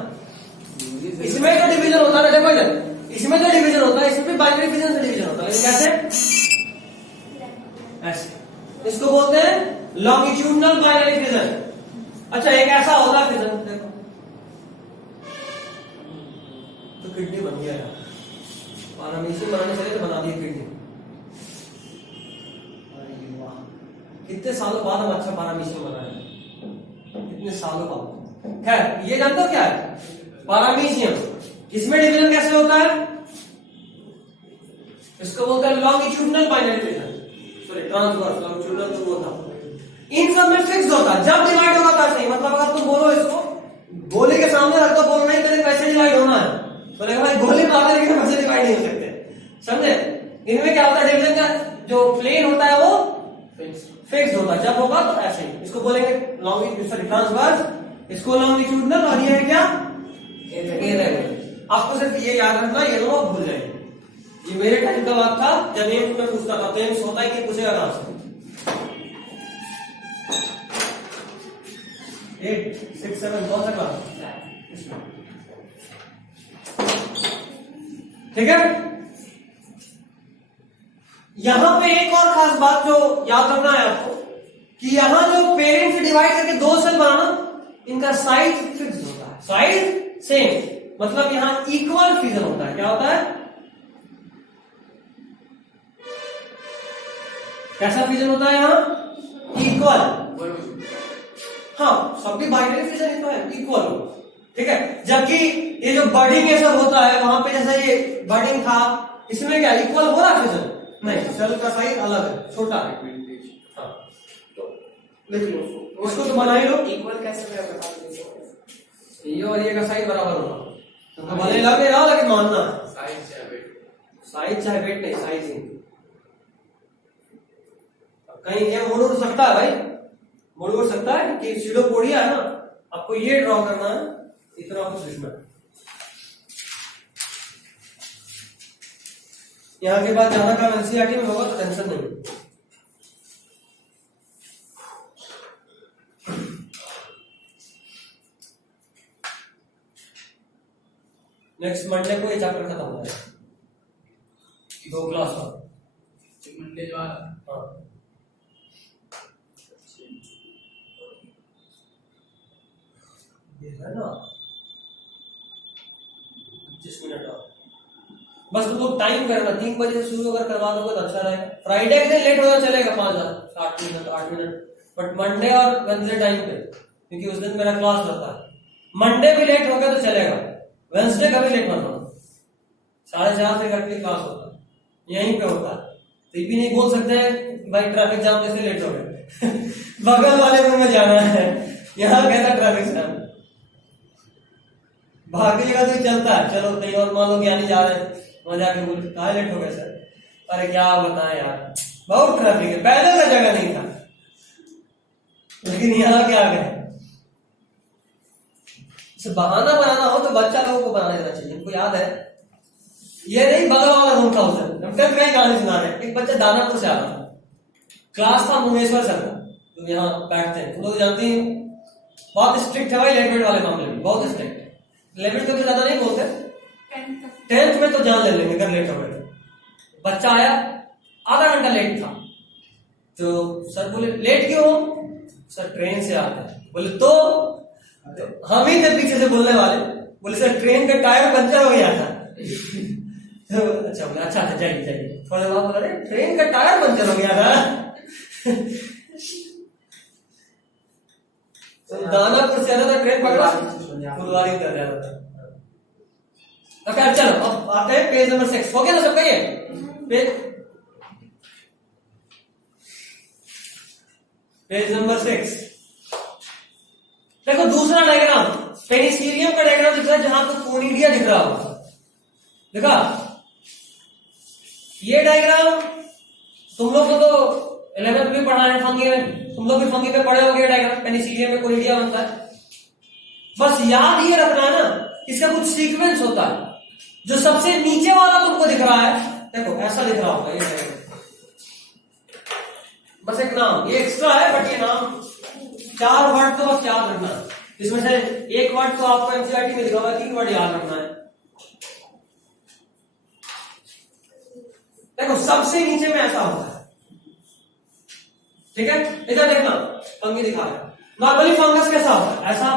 इसमें जो डिवीजन होता है, देखो इधर, इसमें जो डिवीजन होता है, इसमें भी बाइनरी फिजन से डिवीजन होता है। कैसे? ऐसे, इसको बोलते हैं लॉन्गिट्यूडनल बाइनरी फिजन। अच्छा, एक ऐसा होता है फिजन, देखो तो किडनी बन गया यार, पारामीशियम बनाने चले तो बना दी किडनी। अरे वाह, कितने सालों बाद हम अच्छा पारामीशियम बनाए, कितने सालों बाद। खैर, ये जानते हो क्या है पारामीशियम? इसमें डिवीजन कैसे होता है? इसको बोलते हैं longitudinal binary fission, sorry transverse, longitudinal तो वो था। इन सब में फिक्स होता है, जब डिवाइड होगा तब सही। मतलब अगर तुम बोलो इसको, गोली के सामने रख दो, बोलो नहीं तेरे कैसे डिवाइड होना है, तो लेकिन भाई गोली मार देंगे तो कैसे डिवाइड नहीं हो सकते, समझे? इनमें क्या होता है, डिवीजन का जो प्लेन होता है वो फिक्स होता है, जब होगा तो ऐसे ही। इसको बोलेंगे लॉन्गिट्यूडनल ट्रांसवर्स, इसको लॉन्गिट्यूडनल, और ये है क्या? इरेगुलर। आपको सिर्फ ये याद रखना, ये लोग भूल जाएंगे। ये मेरे टाइम का बात था जब एम्स में पूछता था, तो एम्स होता है कि पूछेगा कहां से? 8, 6, 7 कौन सा क्लास? ठीक है। यहां पे एक और खास बात जो याद रखना है आपको, कि यहां जो पेरेंट से डिवाइड करके 2 सेल बनाना, इनका साइज फिक्स होता है, साइज सेम, मतलब यहां इक्वल फिजन होता है। क्या होता है? कैसा फिजन होता है यहां? इक्वल। हाँ, सब भी बाइनरी फिजन ही तो है, इक्वल। ठीक है, जबकि ये जो बर्डिंग ये सब होता है, वहां पे जैसे ये बर्डिंग था, इसमें क्या इक्वल हो रहा फिजन? नहीं, सेल का साइज अलग है, छोटा है। हाँ, तो लिख लो उसको, तो बना ही लो। इक्वल कैसे बता दो? ये और ये का साइज बराबर होगा, तो भले लगे रहा, लेकिन मानना है साइज चाहे वेट, साइज चाहे वेट नहीं, साइज ही। कहीं ये मुड़ सकता है भाई, मुड़ सकता है कि सीडोपोडिया है ना, आपको ये ड्रॉ करना है, इतना कुछ लिखना है। यहाँ के बाद ज्यादा काम एनसीईआरटी में होगा तो टेंशन नहीं। नेक्स्ट मंडे को ये चैप्टर खत्म हो जाएगा, 2 क्लास का मंडे जो आ रहा। हाँ, ये है ना 25 मिनट और, बस तुम लोग टाइम करना, 3 बजे से शुरू अगर करवा दोगे तो अच्छा रहेगा। फ्राइडे के दिन लेट होगा चलेगा 5 मिनट 8 मिनट, बट मंडे और वेंसडे टाइम पे, क्योंकि उस दिन मेरा क्लास रहता है। मंडे भी लेट हो गया तो चलेगा, वेंसडे कभी लेट मत होना, 4:30 से करके क्लास होता है, यहीं पे होता है। तो ये भी नहीं बोल सकते हैं भाई ट्रैफिक जाम जैसे लेट हो गए बगल वाले रूम में जाना है, यहाँ कैसा ट्रैफिक जाम, भागने का तो चलता है, चलो कहीं और मान लो ज्ञानी जा रहे हैं, मजा के बोले कहा लेट हो गए सर? अरे क्या बताएं यार, बहुत ट्रैफिक है, पैदल का जगह नहीं था, लेकिन यहाँ क्या गए। बहाना बनाना हो तो बच्चा लोगों को बना देना चाहिए। हमको याद है, ये नहीं बगल वाला रूम था उधर, हम कल कई कहानी सुना रहे। एक बच्चा दानापुर से आता था, क्लास था मुंगेश्वर सर का, जो यहाँ बैठते हैं, तुम लोग जानती हैं, बहुत स्ट्रिक्ट है भाई लेट वाले मामले में, बहुत स्ट्रिक्ट। 11th तो ज्यादा नहीं बोलते, 10th में तो जान ले लेंगे अगर लेट हो गए। बच्चा आया, आधा घंटा लेट था, तो सर बोले लेट क्यों हो? सर ट्रेन से आता है। बोले तो हम ही थे पीछे से बोलने वाले, बोले सर ट्रेन का टायर पंचर हो गया था। तो अच्छा बोला अच्छा जाइए जाइए। थोड़े बाद बोला ट्रेन का टायर पंचर हो गया था। तो दानापुर से आता था, ट्रेन पकड़ा फुलवारी कर रहा था। अच्छा चलो अब आते हैं पेज नंबर 6। हो गया ना सबका ये पेज नंबर 6। देखो दूसरा डायग्राम, पेनिसिलियम का डायग्राम दिख रहा है, जहां पर कोनिडिया दिख रहा होगा, देखा? ये डायग्राम तुम लोग को तो 11th में पढ़ा है, फंगी में तुम लोग भी फंगी पे पढ़े होंगे। डायग्राम पेनिसिलियम में कोनिडिया बनता है। बस याद ये रखना है ना, इसका कुछ सीक्वेंस होता है। जो सबसे नीचे वाला तुमको दिख रहा है, देखो ऐसा दिख रहा होगा ये डायग्राम, बस एक नाम ये एक्स्ट्रा है, बट ये नाम 4 वर्ड तो बस याद रखना है। इसमें से एक वर्ड तो आपको एनसीईआरटी में दिखा हुआ, 3 वर्ड याद रखना है। देखो सबसे नीचे में ऐसा होता है, ठीक है? इधर देखना, फंगी दिखा रहा है। नॉर्मली फंगस कैसा होता है? ऐसा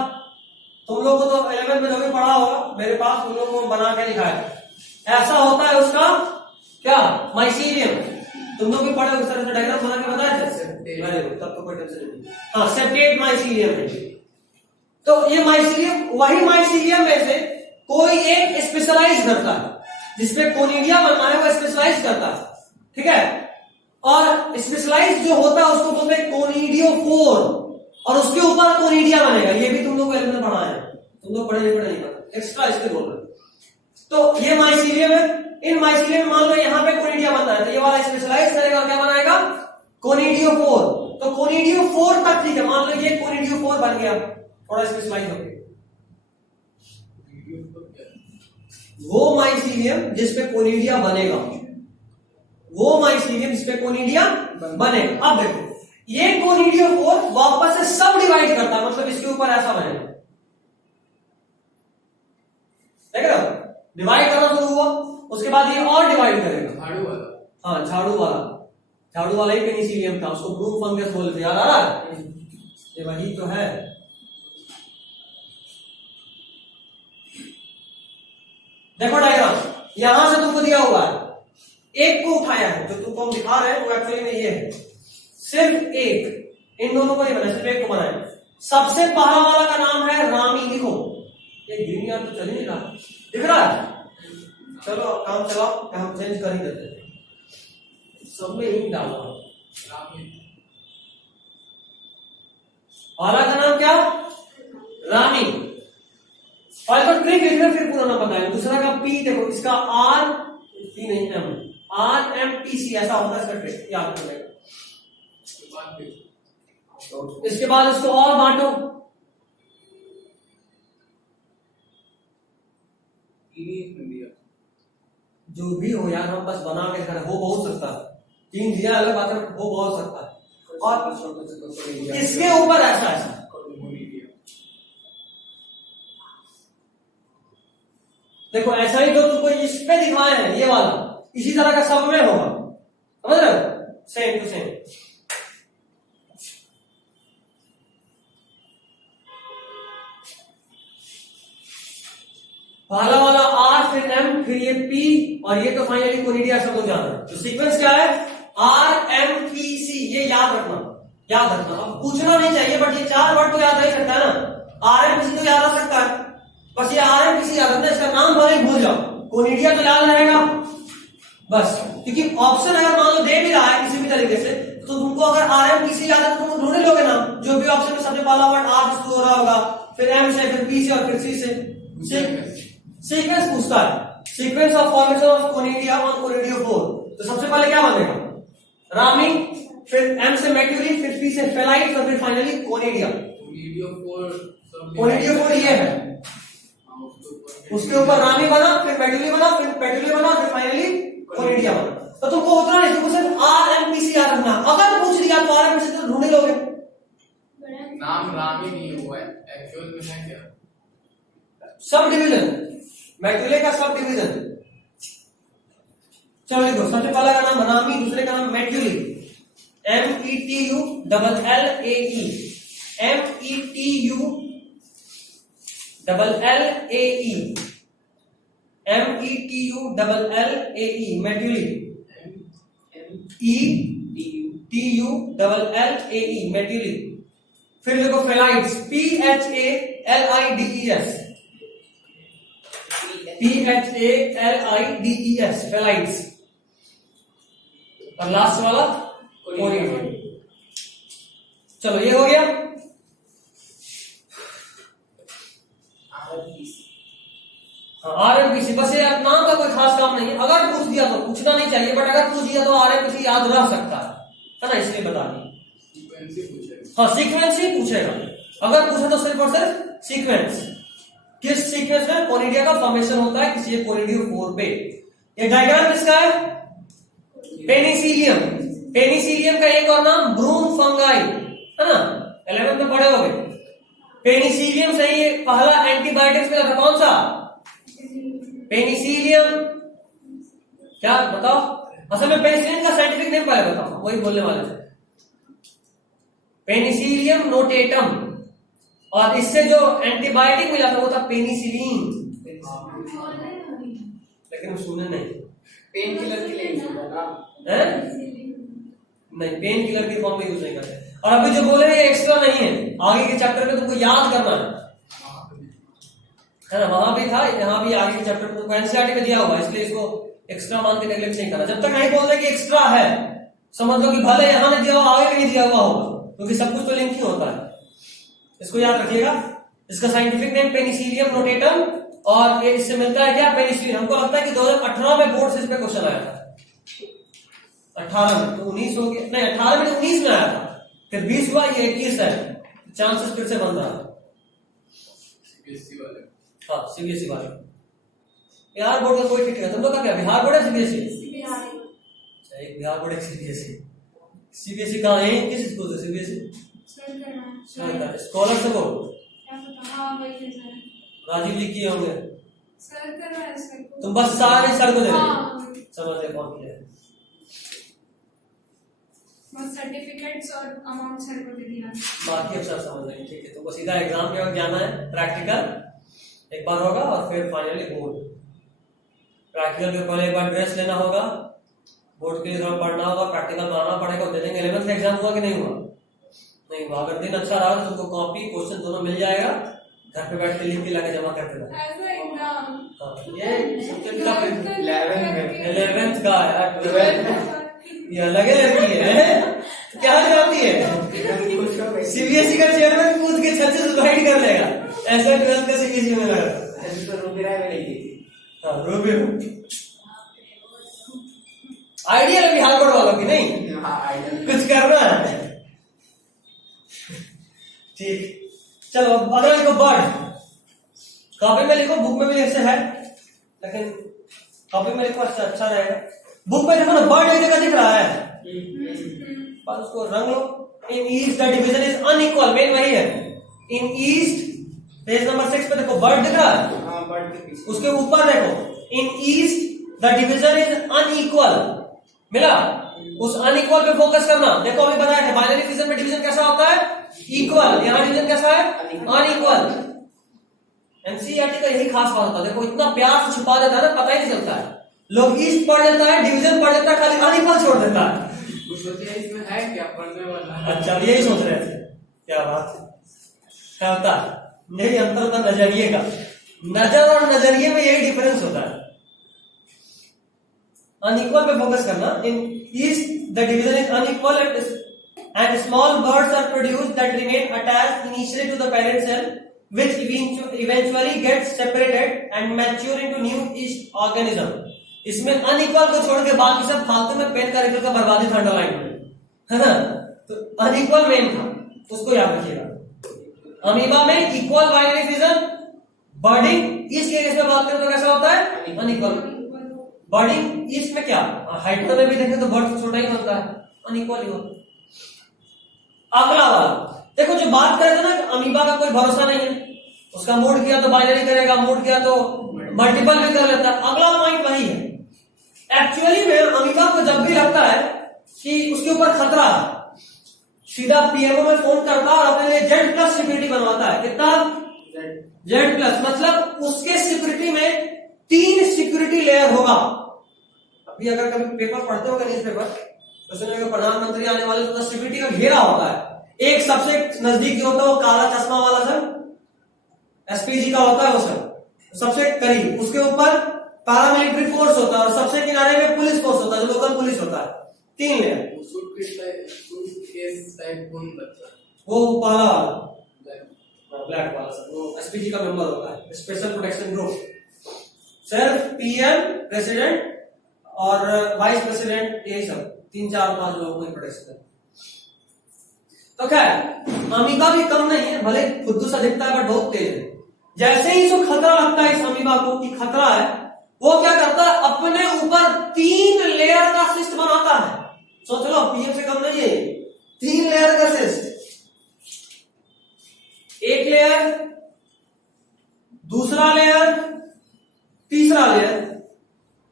तुम लोग को तो 11th में जो भी पढ़ा होगा, मेरे पास तुम लोग को बना के दिखाया। ऐसा होता है उसका क्या, माइसीलियम। तुम लोग भी पढ़े उस तरह से डायग्राम बना के बताया थे, तब तो कोई टेंशन नहीं। हाँ, सेप्टेट माइसीलियम है। तो ये माइसीलियम, वही माइसीलियम में से कोई एक स्पेशलाइज करता है, जिसपे कोनिडिया बनना है वो स्पेशलाइज करता है, ठीक है? और स्पेशलाइज जो होता है उसको बोलते हैं कोनिडियोफोर, और उसके ऊपर कोनिडिया बनेगा। ये भी तुम लोग को 11th में पढ़ा है, तुम लोग पढ़े नहीं पढ़ा, एक्स्ट्रा इसके बोल रहे। तो ये माइसीलियम है, इन माइसीलियम में मान लो यहाँ पे कोनिडिया बनता है, तो ये वाला स्पेशलाइज करेगा, क्या बनाएगा? कोनिडियोफोर। तो कोनिडियोफोर तक ठीक है, मान लो ये कोनिडियोफोर बन गया, थोड़ा स्पेशलाइज हो गया। वो माइसीलियम जिसपे कोनिडिया बनेगा, वो माइसीलियम जिसपे कोनिडिया बनेगा। अब देखो ये कोनिडियोफोर वापस से सब डिवाइड करता है, मतलब इसके ऊपर ऐसा बनेगा, देख रहे हो? डिवाइड करना शुरू हुआ, उसके बाद ये और डिवाइड करेगा, झाड़ू वाला। हाँ झाड़ू वाला ही पेनिसिलियम था, उसको ब्लूम फंगस बोलते। याद आ रहा है? ये वही तो है। देखो डायग्राम, यहां से तुमको दिया हुआ है, एक को उठाया है, जो तुमको हम दिखा रहे हैं वो एक्चुअली में ये है, सिर्फ एक, इन दोनों को नहीं बनाया, सिर्फ एक को बनाया। सबसे पहला वाला का नाम है रामी। लिखो, ये ग्रीन यार तो चल ही नहीं रहा, दिख रहा है? चलो काम चलाओ, हम चेंज कर ही देते हैं, सब में इंक डालो। पहला का नाम क्या? रानी। और तो ट्रिक लिखना, फिर पूरा ना बताया। दूसरा का पी, देखो इसका आर, पी नहीं एम, RMPC ऐसा होता है इसका ट्रिक, याद कर लेगा। इसके बाद इसको और बांटो, जो भी हो यार, हम बस बना के हो बहुत सकता है, 3 दिया अलग बात है, हो बहुत सकता है। और इसके ऊपर ऐसा ऐसा, देखो ऐसा ही जो तुमको इस पे दिखाए हैं, ये वाला इसी तरह का सब में होगा, समझ रहे हो? Same to same. पहला वाला आर, फिर एम, फिर ये पी, और ये तो फाइनली कोनिडिया सब लोग जाना है। तो सीक्वेंस क्या है? RMPC। ये याद रखना, याद रखना। अब पूछना नहीं चाहिए, बट ये 4 वर्ड तो याद रह सकता है ना। RMPC तो याद रह सकता है, बस ये RMPC याद रखना, इसका नाम भले भूल जाओ, कोनिडिया तो याद रहेगा बस। क्योंकि ऑप्शन अगर मान लो दे भी रहा है किसी भी तरीके से, तो तुमको अगर RMPC याद है तो तुम ढूंढ लोगे ना। जो भी ऑप्शन में सबसे पहला वर्ड R से हो रहा होगा, फिर M से, फिर P से, और फिर C से। सीक्वेंस पूछता है, sequence of formation of conidia on conidiophore. तो सबसे पहले क्या बनेगा? रामी, फिर एम से मैक्यूरी, फिर पी से फेलाइट, और फिर फाइनली कोनिडिया। कोनिडियोफोर ये है, उसके ऊपर रामी बना, फिर मैक्यूरी बना, फिर पेट्यूली बना, फिर फाइनली कोनिडिया बना। तो तुमको उतना नहीं, तुमको सिर्फ RMPCR रखना। अगर पूछ लिया तो RMPCR तो ढूंढ ही लोगे। नाम रामी नहीं हुआ है, एक्चुअल में है क्या? सब डिवीजन, मैक्यूले का सब डिवीजन। चलो देखो, सबसे पहला का नाम रामी, दूसरे का नाम मैक्यूली, METULLAE, METULLAE, मैक्यूली, ETULLAE, मैक्यूली। फिर देखो फेलाइट्स, PHALIDES, फेलाइट्स। और लास्ट वाला कोनिडिया। चलो ये हो गया। हाँ, RMPC, बस ये नाम का कोई खास काम नहीं है। अगर पूछ दिया तो पूछना नहीं चाहिए, बट अगर पूछ दिया तो RMPC याद रह सकता है ना, इसलिए बता दी। हाँ, सीक्वेंस ही पूछेगा। अगर पूछे तो सिर्फ और सिर्फ सीक्वेंस, किस सीक्वेंस में कोनिडिया का फॉर्मेशन होता है किसी कोनिडियोफोर पे। ये डायग्राम किसका है? पेनिसिलियम। पेनिसिलियम का एक और नाम ब्रूम फंगाई है ना, 11th में पढ़े होंगे। पेनिसिलियम से ही पहला एंटीबायोटिक्स मिला था, कौन सा? पेनिसिलियम। क्या बताओ? असल में पेनिसिलिन का साइंटिफिक नेम पहले बताओ, वही बोलने वाले थे। पेनिसिलियम नोटेटम, और इससे जो एंटीबायोटिक मिला था वो था पेनिसिलिन। लेकिन सुने नहीं, पेन किलर के लिए नहीं, पेन किलर की फॉर्म में यूज नहीं करते। और अभी जो बोले ये एक्स्ट्रा नहीं है, आगे के चैप्टर में तुमको याद करना है ना। वहां भी था, यहाँ भी आगे के चैप्टर में तुमको एनसीईआरटी में दिया हुआ है, इसलिए इसको एक्स्ट्रा मान के नेग्लेक्ट नहीं करना। जब तक नहीं बोलते कि एक्स्ट्रा है, समझ लो कि भले यहाँ नहीं दिया हुआ, आगे नहीं दिया हुआ होगा, क्योंकि सब कुछ तो लिंक ही होता है। इसको याद रखिएगा। इसका साइंटिफिक नेम पेनिसिलियम नोटेटम, और ये इससे मिलता है क्या? पेनिसिलिन। हमको लगता है कि 2018 में बोर्ड से इस पे क्वेश्चन आया था। 18 में तो 19 हो गया, नहीं 18 में 19 में आया था, फिर 20 हुआ, ये 21 है, चांसेस फिर से बन रहा है। हाँ, सीबीएसई वाले। बिहार बोर्ड का कोई ठीक है। तुम लोग का क्या बिहार बोर्ड है सीबीएसई? एक बिहार बोर्ड है सीबीएसई। सीबीएसई कहाँ है? किस स्कूल से सीबीएसई? स्कॉलर से बोल, राजीव जी किए होंगे। तुम बस सारे सर को दे समझ ले कौन किया है। सर्टिफिकेट्स और अमाउंट सर को दे दिया, बाकी अब सर समझ लेंगे। ठीक है, तुमको सीधा एग्जाम के वक्त जाना है, प्रैक्टिकल एक बार होगा और फिर फाइनली बोर्ड। प्रैक्टिकल के पहले एक बार ड्रेस लेना होगा, बोर्ड के लिए थोड़ा पढ़ना होगा, प्रैक्टिकल बनाना पड़ेगा, दे देंगे। 11th का एग्जाम हुआ कि नहीं हुआ? नहीं हुआ। अगर दिन अच्छा रहा तो तुमको कॉपी क्वेश्चन दोनों मिल जाएगा, घर पे बैठ के लिख के लाके जमा कर देना। ये सबसे टफ 11th का है, 12th ये अलग लड़की है। क्या जाती है? सीबीएसई का चेयरमैन कूद के छत से सुसाइड कर लेगा, ऐसा 12th का सीबीएसई में लगा। आइडिया है बिहार बोर्ड वालों की, नहीं कुछ करना है। ठीक, चलो अगला लिखो बर्ड। कॉपी में लिखो, बुक में भी ऐसे है, लेकिन कॉपी में लिखो अच्छा रहेगा। बुक में देखो ना, बर्ड एक जगह दिख रहा है, बस उसको रंग लो। In yeast the division is unequal, main वही है। इन ईस्ट, पेज नंबर 6 पे देखो बर्ड दिख रहा है, उसके ऊपर देखो in yeast the division is unequal, मिला? उस अनइक्वल पे फोकस करना। देखो अभी बताया है बाइनरी फिजिक्स में डिवीजन कैसा होता है? इक्वल। यहाँ डिवीजन कैसा है? अनइक्वल। एनसीईआरटी का यही खास बात होता है। देखो इतना प्यार से छुपा देता है ना, पता ही नहीं चलता है। लोग ईस्ट पढ़ लेता है, डिवीजन पढ़ लेता है, खाली अनइक्वल छोड़ देता है। इसमें है क्या पढ़ने वाला? अच्छा, यही सोच रहे थे, क्या बात क्या होता है? यही अंतर होता नजरिए का। नजर और नजरिए में यही डिफरेंस होता है। अनइक्वल पे फोकस करना। In yeast the division is unequal and small birds are produced that remain attached initially to the parent cell which eventually gets separated and mature into new yeast organism. इसमें अनइक्वल को छोड़ के बाकी सब फालतू में पेन का रिफिल का बर्बादी था अंडरलाइन में, है ना। तो अनइक्वल मेन था, उसको याद रखिएगा। अमीबा में इक्वल बाइनरी फिजन, बर्डिंग ईस्ट के केस में बात करें तो कैसा होता है, अनइक्वल। बर्डिंग ईस्ट में क्या, हाइड्रोजन में भी देखें तो बर्ड छोटा ही बनता है, अनइक्वल ही होता है। अगला वाला देखो, जो बात कर रहे थे ना अमीबा का कोई भरोसा नहीं है, उसका मूड किया तो बाइनरी करेगा, मूड किया तो मल्टीपल भी कर लेता है। अगला पॉइंट वही है। एक्चुअली में अमीबा को जब भी लगता है कि उसके ऊपर खतरा है, सीधा पीएमओ में फोन करता है और अपने लिए Z+ सिक्योरिटी बनवाता है। कितना Z+, मतलब उसके सिक्योरिटी में 3 सिक्योरिटी लेयर होगा। अभी अगर कभी पेपर पढ़ते हो न्यूज पेपर, तो सुनिएगा प्रधानमंत्री आने वाले तो सिक्योरिटी का घेरा होता है। एक सबसे नजदीकी होता है वो काला चश्मा वाला सर, एसपीजी का होता है वो सर, सबसे करीब। उसके ऊपर पैरामिलिट्री फोर्स होता है और सबसे किनारे में पुलिस फोर्स होता है, जो लोकल पुलिस होता है। 3 लेयर। वो पहला वाला ब्लैक वाला सर, वो एसपीजी का मेंबर होता है, स्पेशल प्रोटेक्शन ग्रुप। सिर्फ पीएम, प्रेसिडेंट और वाइस प्रेसिडेंट, यही सब 3-4-5 लोगों को प्रोटेक्शन है। तो क्या अमीबा भी कम नहीं है, भले खुद सा दिखता है बट बहुत तेज है। जैसे ही इसको खतरा लगता है इस अमीबा को कि खतरा है, वो क्या करता है, अपने ऊपर 3 लेयर का सिस्ट बनाता है। सोच लो, पीएम से कम नहीं है, 3 लेयर का सिस्ट। एक लेयर, दूसरा लेयर, तीसरा लेयर।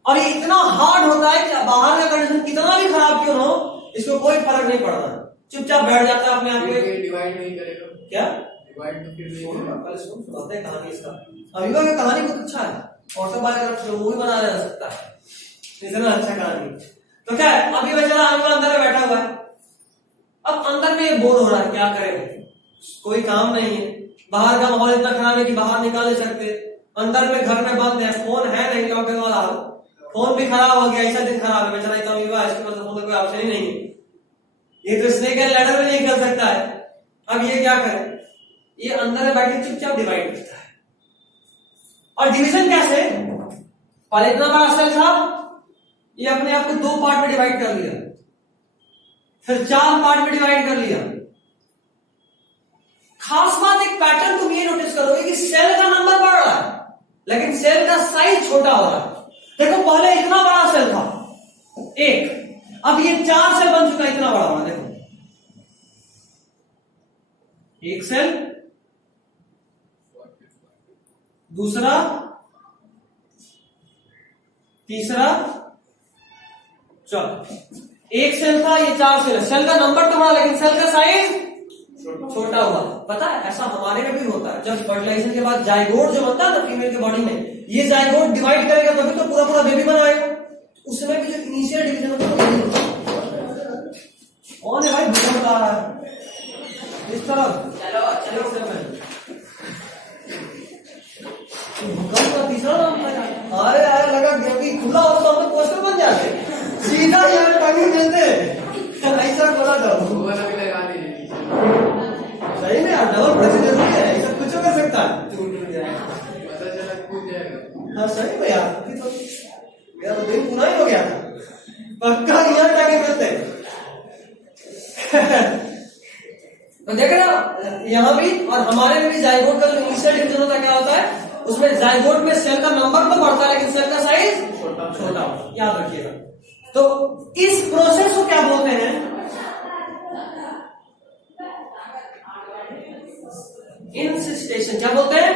और ये इतना हार्ड होता है कि बाहर का कंडीशन कितना भी खराब क्यों हो, इसको कोई फर्क नहीं पड़ता, चुपचाप बैठ जाता है अपने आप में। डिवाइड नहीं करेगा क्या, डिवाइड तो फिर सुनाते हैं कहानी इसका। अमीबा की कहानी बहुत अच्छा है, ऑटोबायोग्राफी मूवी बनाया जा सकता है, इतना अच्छा कहानी। तो क्या है, अभी बेचारा अमीबा अंदर में बैठा हुआ है। अब अंदर में ये बोर हो रहा है, क्या करें, कोई काम नहीं है, बाहर का माहौल इतना खराब है कि बाहर निकाल नहीं सकते, अंदर में घर में बंद है, फोन है नहीं, लॉकडाउन वाला फोन भी खराब हो गया, ऐसा दिन खराब है, बेचारा इतना अमीबा है, इसके पास फोन का कोई ऑप्शन ही नहीं है, ये तो स्नेक एंड लैडर में नहीं कर सकता है। अब ये क्या करे, ये अंदर में बैठ के चुपचाप डिवाइड करता है। और डिवीजन कैसे, पहले इतना बड़ा सेल था, ये अपने आप को 2 पार्ट में डिवाइड कर लिया, फिर 4 पार्ट में डिवाइड कर लिया। खास बात, एक पैटर्न तुम ये नोटिस करोगे कि सेल का नंबर बढ़ रहा है लेकिन सेल का साइज छोटा हो रहा है। देखो पहले इतना बड़ा सेल था एक, अब ये 4 सेल बन चुका है, इतना बड़ा बड़ा। देखो एक सेल, दूसरा, तीसरा, चौथा। एक सेल था, ये 4 सेल है। सेल का नंबर तो बड़ा लेकिन सेल का साइज छोटा हुआ। पता है ऐसा हमारे में भी होता है, जब फर्टिलाइजेशन के बाद जाइगोट जो बनता है ना फीमेल के बॉडी में, ये जाइगोट डिवाइड करेगा तभी तो पूरा पूरा बेबी बनाएगा। उसमें भी जो इनिशियल डिवीजन होता है, कौन है भाई भूकंप आ रहा है इस तरफ, भूकंप का तीसरा नाम था। अरे अरे लगा कि खुला हो तो हम पोस्टर बन जाते, सीधा यहाँ टांगे मिलते, ऐसा बोला था सही में यार, डबल प्रेशर जरूरी है, ऐसा कुछ कर सकता है, पता चला कूद जाएगा। हाँ सही में यार, तो मेरा तो दिन पूरा ही हो गया था, पक्का यहाँ टांगे मिलते। तो देख रहे हो यहाँ भी और हमारे में भी जाइगोट का जो इनिशियल डिवीजन होता है क्या होता है, उसमें जाइगोट में सेल का नंबर तो बढ़ता है लेकिन सेल का साइज छोटा, याद रखिएगा। तो इस प्रोसेस को क्या बोलते हैं, इंसिस्टेशन। क्या बोलते हैं,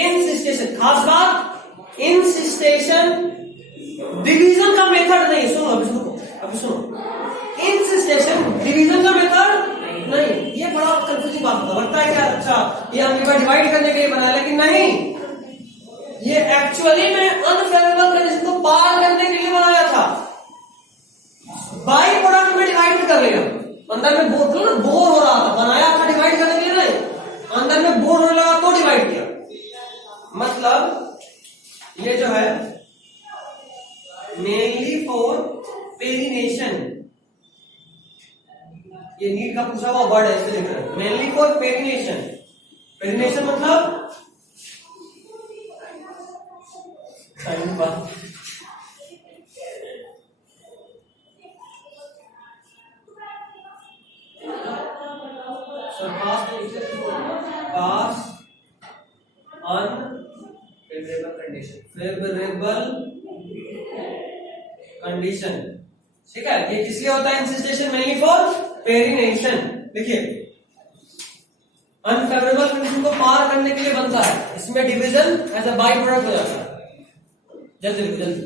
इंसिस्टेशन। खास बात, इंसिस्टेशन डिवीजन का मेथड नहीं। सुनो अभी सुनो, इंसिस्टेशन डिवीजन का मेथड नहीं। ये बड़ा कंफ्यूजिंग बात होता, लगता है क्या अच्छा ये अमीबा डिवाइड करने के लिए बनाया, लेकिन नहीं, ये एक्चुअली में अनफेवरेबल कंडीशन को पार करने के लिए बनाया था। बाई प्रोडक्ट में डिवाइड कर लिया, अंदर में बोर हो रहा था, बनाया था डिवाइड करने के लिए नहीं, अंदर में बोर होने लगा तो डिवाइड किया। मतलब ये जो है मेनली फॉर पेरिनेशन, ये नीट का पूछा हुआ वर्ड है, इसलिए लिख रहे हैं मेनली फॉर पेरिनेशन। पेरिनेशन मतलब bypass फेवरेबल कंडीशन। ठीक है, ये किस लिए होता है इंसिस्टेशन? Mainly for perennation. देखिए अनफेवरेबल कंडीशन को पार करने के लिए बनता है, इसमें division as a by product हो जाता है। जल्दी लिखो जल्दी।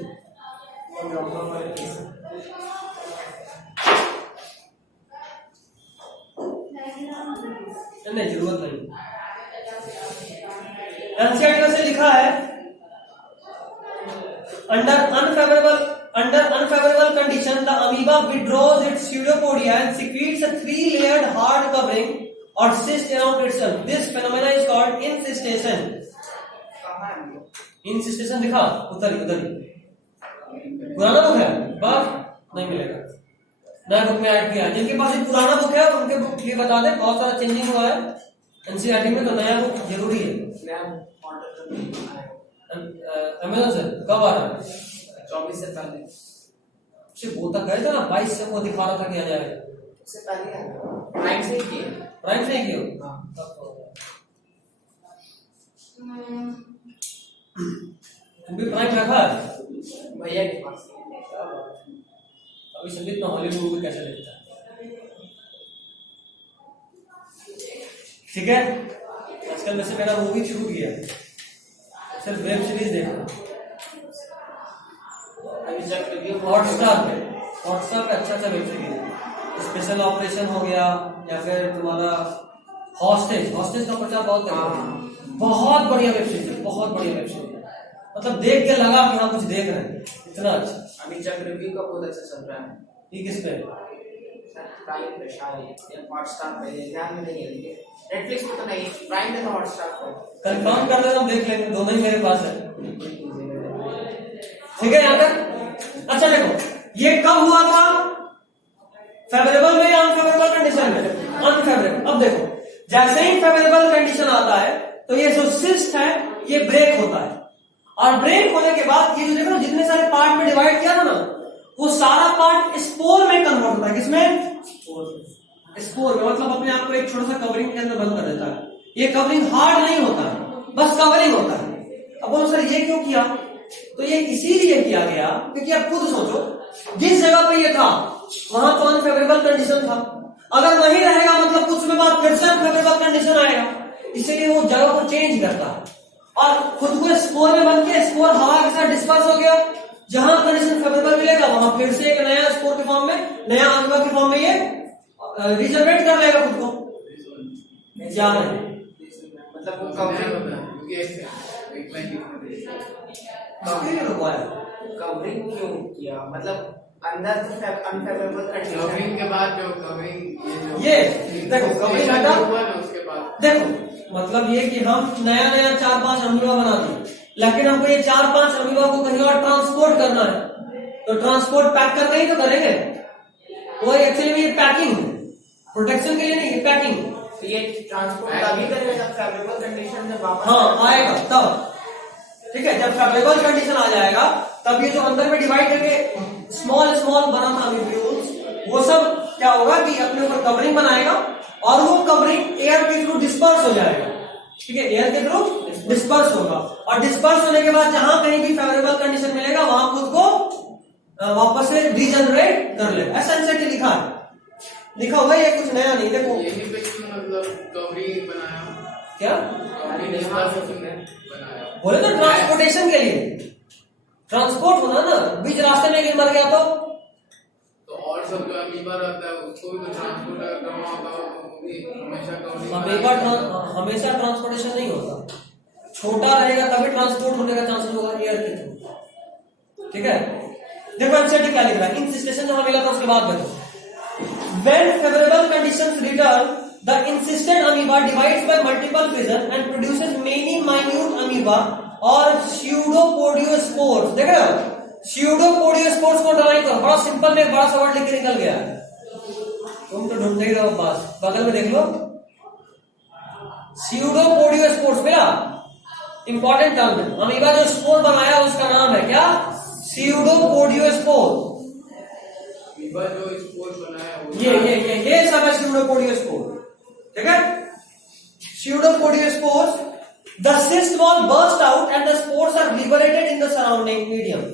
नहीं जरूरत नहीं। एनसीईआरटी में से लिखा है under unfavourable condition the amoeba withdraws it's pseudopodia and secretes a 3-layered hard covering or cyst around itself. This phenomena is called incystation. इंसिस्टेशन दिखा उधर पुराना बुक है, बस नहीं मिलेगा, नया बुक में ऐड किया। जिनके पास एक पुराना बुक है उनके बुक ये बता दे, बहुत सारा चेंजिंग हुआ है एनसीईआरटी में, तो नया बुक जरूरी है। अमेज़न से कब आ रहा है? 24 से पहले वो तक गए थे ना, 22 से वो दिखा रहा था कि आ जाएगा। उससे पहले प्राइम से ही किए। प्राइम से ही किया? हाँ। तुम भी प्राइम रखा है भैया के पास। अभी संदीप ना हॉलीवुड मूवी कैसे देखता है? ठीक है, आजकल वैसे मेरा मूवी छूट गया, सिर्फ वेब सीरीज देखना। हॉटस्टार पे अच्छा वेब सीरीज, स्पेशल ऑपरेशन हो गया या फिर तुम्हारा हॉस्टेज का प्रचार बहुत करेगा। बहुत बढ़िया वेब सीरीज, बहुत बढ़िया वेब सीरीज, मतलब देख के लगा कि हाँ कुछ देख रहे हैं, इतना अच्छा। अभी चक्रव्यूह का बहुत अच्छा चल रहा है। ये किस पे? प्राइम पे शायद या हॉटस्टार पे, ध्यान में नहीं है, नेटफ्लिक्स पे तो नहीं, प्राइम पे तो हॉटस्टार पे। कंफर्म कर देना, हम देख लेंगे, दोनों ही मेरे पास है। ठीक है यहाँ तक? अच्छा देखो, ये कब हुआ था? फेवरेबल में या अनफेवरेबल कंडीशन में? अनफेवरेबल। अब देखो, जैसे ही फेवरेबल कंडीशन आता है तो ये जो सिस्ट है ये ब्रेक होता है, और ब्रेक होने के बाद ये जो देखो जितने सारे पार्ट में डिवाइड किया था ना, वो सारा पार्ट स्पोर में कन्वर्ट होता है। किसमें? स्पोर में, मतलब अपने आप को एक छोटा सा कवरिंग के अंदर बंद कर देता है। ये कवरिंग हार्ड नहीं होता है, बस कवरिंग होता है। अब बोलो सर ये क्यों किया? तो ये इसीलिए किया गया क्योंकि आप खुद सोचो, जिस जगह पे ये था वहां तो अनफेवरेबल कंडीशन था, अगर नहीं रहेगा मतलब कुछ समय बाद फिर से अनफेवरेबल कंडीशन आएगा, इसलिए वो जगह को चेंज करता है और खुद को स्पोर में बन के स्पोर हवा के साथ डिस्पर्स हो गया। जहां कंडीशन फेवरेबल मिलेगा वहां फिर से एक नया स्पोर के फॉर्म में, नया अमीबा के फॉर्म में ये रिजनरेट कर लेगा खुद को। क्या है मतलब वो कवरिंग क्यों किया? मतलब अंदर तो अनफेवरेबल कवरिंग के बाद जो कवरिंग ये देखो कवरिंग हटा हुआ ना उसके बाद देखो, मतलब ये कि हम नया 4-5 अमीबा बना दिए, लेकिन हमको ये 4-5 अमीबा को कहीं और ट्रांसपोर्ट करना है, तो ट्रांसपोर्ट पैक करना ही तो करेंगे। वो एक्चुअली में ये पैकिंग, प्रोटेक्शन के लिए नहीं, ये पैकिंग। तो ये ट्रांसपोर्ट तभी करेगा जब फेवरेबल कंडीशन में वापस आएगा तब। ठीक है, जब फेवरेबल कंडीशन आ जाएगा तब ये जो अंदर में डिवाइड करके स्मॉल बना था अमीब्यूल्स, वो सब क्या होगा कि अपने ऊपर कवरिंग बनाएगा और वो कवरिंग एयर के थ्रू डिस्पर्स हो जाएगा। ठीक है, एयर के थ्रू डिस्पर्स होगा और डिस्पर्स होने के बाद जहां कहीं भी फेवरेबल कंडीशन मिलेगा वहां खुद को वापस से रीजनरेट कर लेगा। ऐसा एनसीईआरटी लिखा हुआ है, ये कुछ नया नहीं। देखो यही पे मतलब कवरिंग बनाया, क्या बनाया बोले तो ट्रांसपोर्टेशन के लिए, ट्रांसपोर्ट होना ना, बीच रास्ते में गिर मर गया तो और सब जो अमीबा रहता है उसको भी तो ट्रांसपोर्ट करना होता है, हमेशा कवरिंग हमेशा ट्रांसपोर्टेशन नहीं होता, छोटा रहेगा तभी ट्रांसपोर्ट होने का चांसेस होगा एयर के थ्रू। ठीक है, देखो एनसीईआरटी क्या लिख रहा है, इंसिस्टेशन जहां मिला था उसके बाद देखो, when favorable conditions return, the insistent amoeba divides by multiple fission and produces many minute amoeba or pseudopodiospores। देख रहे हो, pseudopodiospores को ड्राइव करो, बड़ा सिंपल में एक बड़ा सा वर्ड लिख के निकल गया है, तुम तो ढूंढते ही रहो, बस बगल में देख लो, pseudopodiospores मिला, इंपॉर्टेंट टर्म है। अमीबा जो स्पोर बनाया उसका नाम है क्या? pseudopodiospore। जो स्पोर्ट बनाया ये सब है pseudopodiospore। ठीक है, pseudopodospores. The cyst wall bursts out and the spores are liberated in the surrounding medium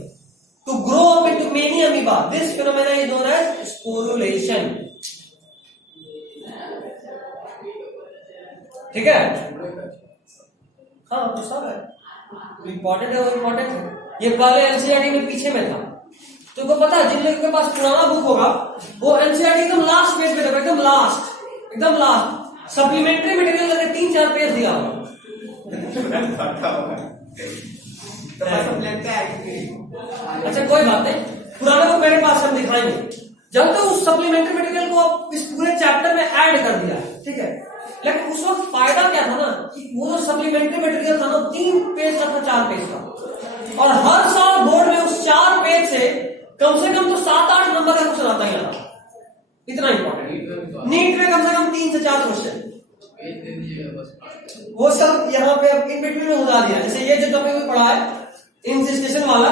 to grow up into many amoeba. This phenomena is known as sporulation. ठीक है? हाँ तो सब है, इम्पोर्टेंट है, वो इम्पोर्टेंट है। ये पहले एनसीईआरटी में पीछे में था, तुमको पता है जिन लोगों के पास पुराना बुक होगा वो एनसीईआरटी एकदम लास्ट पेज पे था, एकदम लास्ट सप्लीमेंट्री मटेरियल करके 3-4 पेज दिया होगा। अच्छा कोई बात नहीं, पुराना बुक मेरे पास हम दिखाएंगे। जब तक उस सप्लीमेंट्री मटेरियल को आप इस पूरे चैप्टर में ऐड कर दिया, ठीक है, लेकिन उस वक्त फायदा क्या था ना कि वो जो सप्लीमेंट्री मटेरियल था ना 3 पेज का था, 4 पेज का, और हर साल बोर्ड में उस 4 पेज से कम तो 7-8 नंबर का क्वेश्चन आता ही आता, इतना इंपॉर्टेंट। नीट में कम से कम 3 से 4 क्वेश्चन, वो सब यहाँ पे इन बिटवीन में उतार दिया। जैसे ये जो टॉपिक में पढ़ा है इंसिस्टेशन वाला,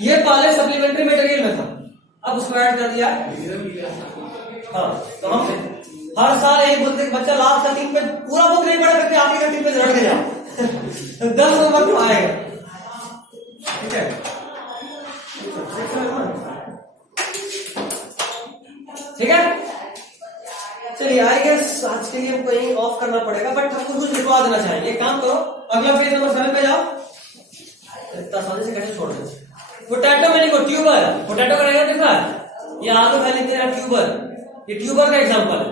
ये पहले सप्लीमेंट्री मटेरियल में था, अब उसको ऐड कर दिया। हाँ तो हम हर साल एक बोलते बच्चा लास्ट का 3 पेज पूरा बुक नहीं पढ़ा करके आखिरी का 3 पेज रट गया 10 नंबर तो आएगा, ठीक है। ठीक है, चलिए आई गेस आज के लिए हमको यही ऑफ करना पड़ेगा, बट हमको कुछ लिखवा देना चाहिए। एक काम करो, अगला पेज नंबर 7 पे जाओ, इतना आसानी से कैसे छोड़ दो। पोटैटो में लिखो ट्यूबर, पोटैटो का रहेगा देखा, ये आलू खाली लिखते हैं ट्यूबर, ये ट्यूबर का एग्जांपल है।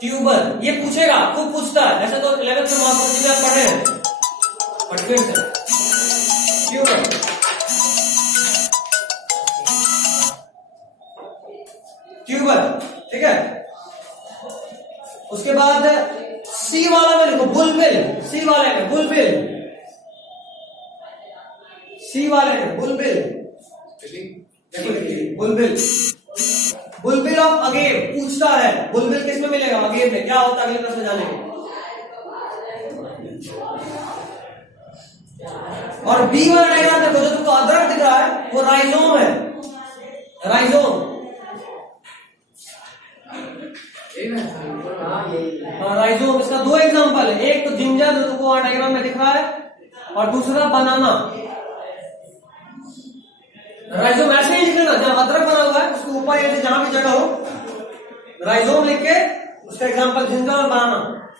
ट्यूबर ये पूछेगा, खूब पूछता है, ऐसा तो 11th में मॉर्फोलॉजी में आप पढ़े हैं, बट फिर से ट्यूबर, ट्यूबर, ठीक है। उसके बाद सी वाला में लिखो बुलबिल, सी वाले में बुलबिल, सी वाले में बुलबिल, बुलबिल, बुलबिल ऑफ अगेव पूछता है, बुलबिल किस में मिलेगा, अगेव में। क्या होता है अगले प्रश्न जानेंगे। और बी वाला डायग्राम देखो, जो तुमको अदरक दिख रहा है वो राइजोम है, राइजोम, राइजोम। इसका 2 एग्जांपल है, एक तो जिंजर जो तुमको डायग्राम में दिख रहा है, और दूसरा बनाना। राइजोम ऐसे ही लिख लेना, जहां अदरक बना हुआ है उसके ऊपर ऐसे जहां भी जगह हो राइजोम लिख के उसका एग्जांपल जिंजर और बनाना।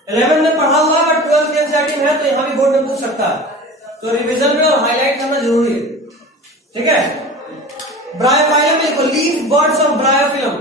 11 में पढ़ा हुआ है, बट 12th के एनसीईआरटी में है, तो यहां भी बोर्ड में पूछ सकता है, तो रिवीजन में और हाईलाइट करना जरूरी है, ठीक है। ब्रायोफाइलम में लिखो लीफ बर्ड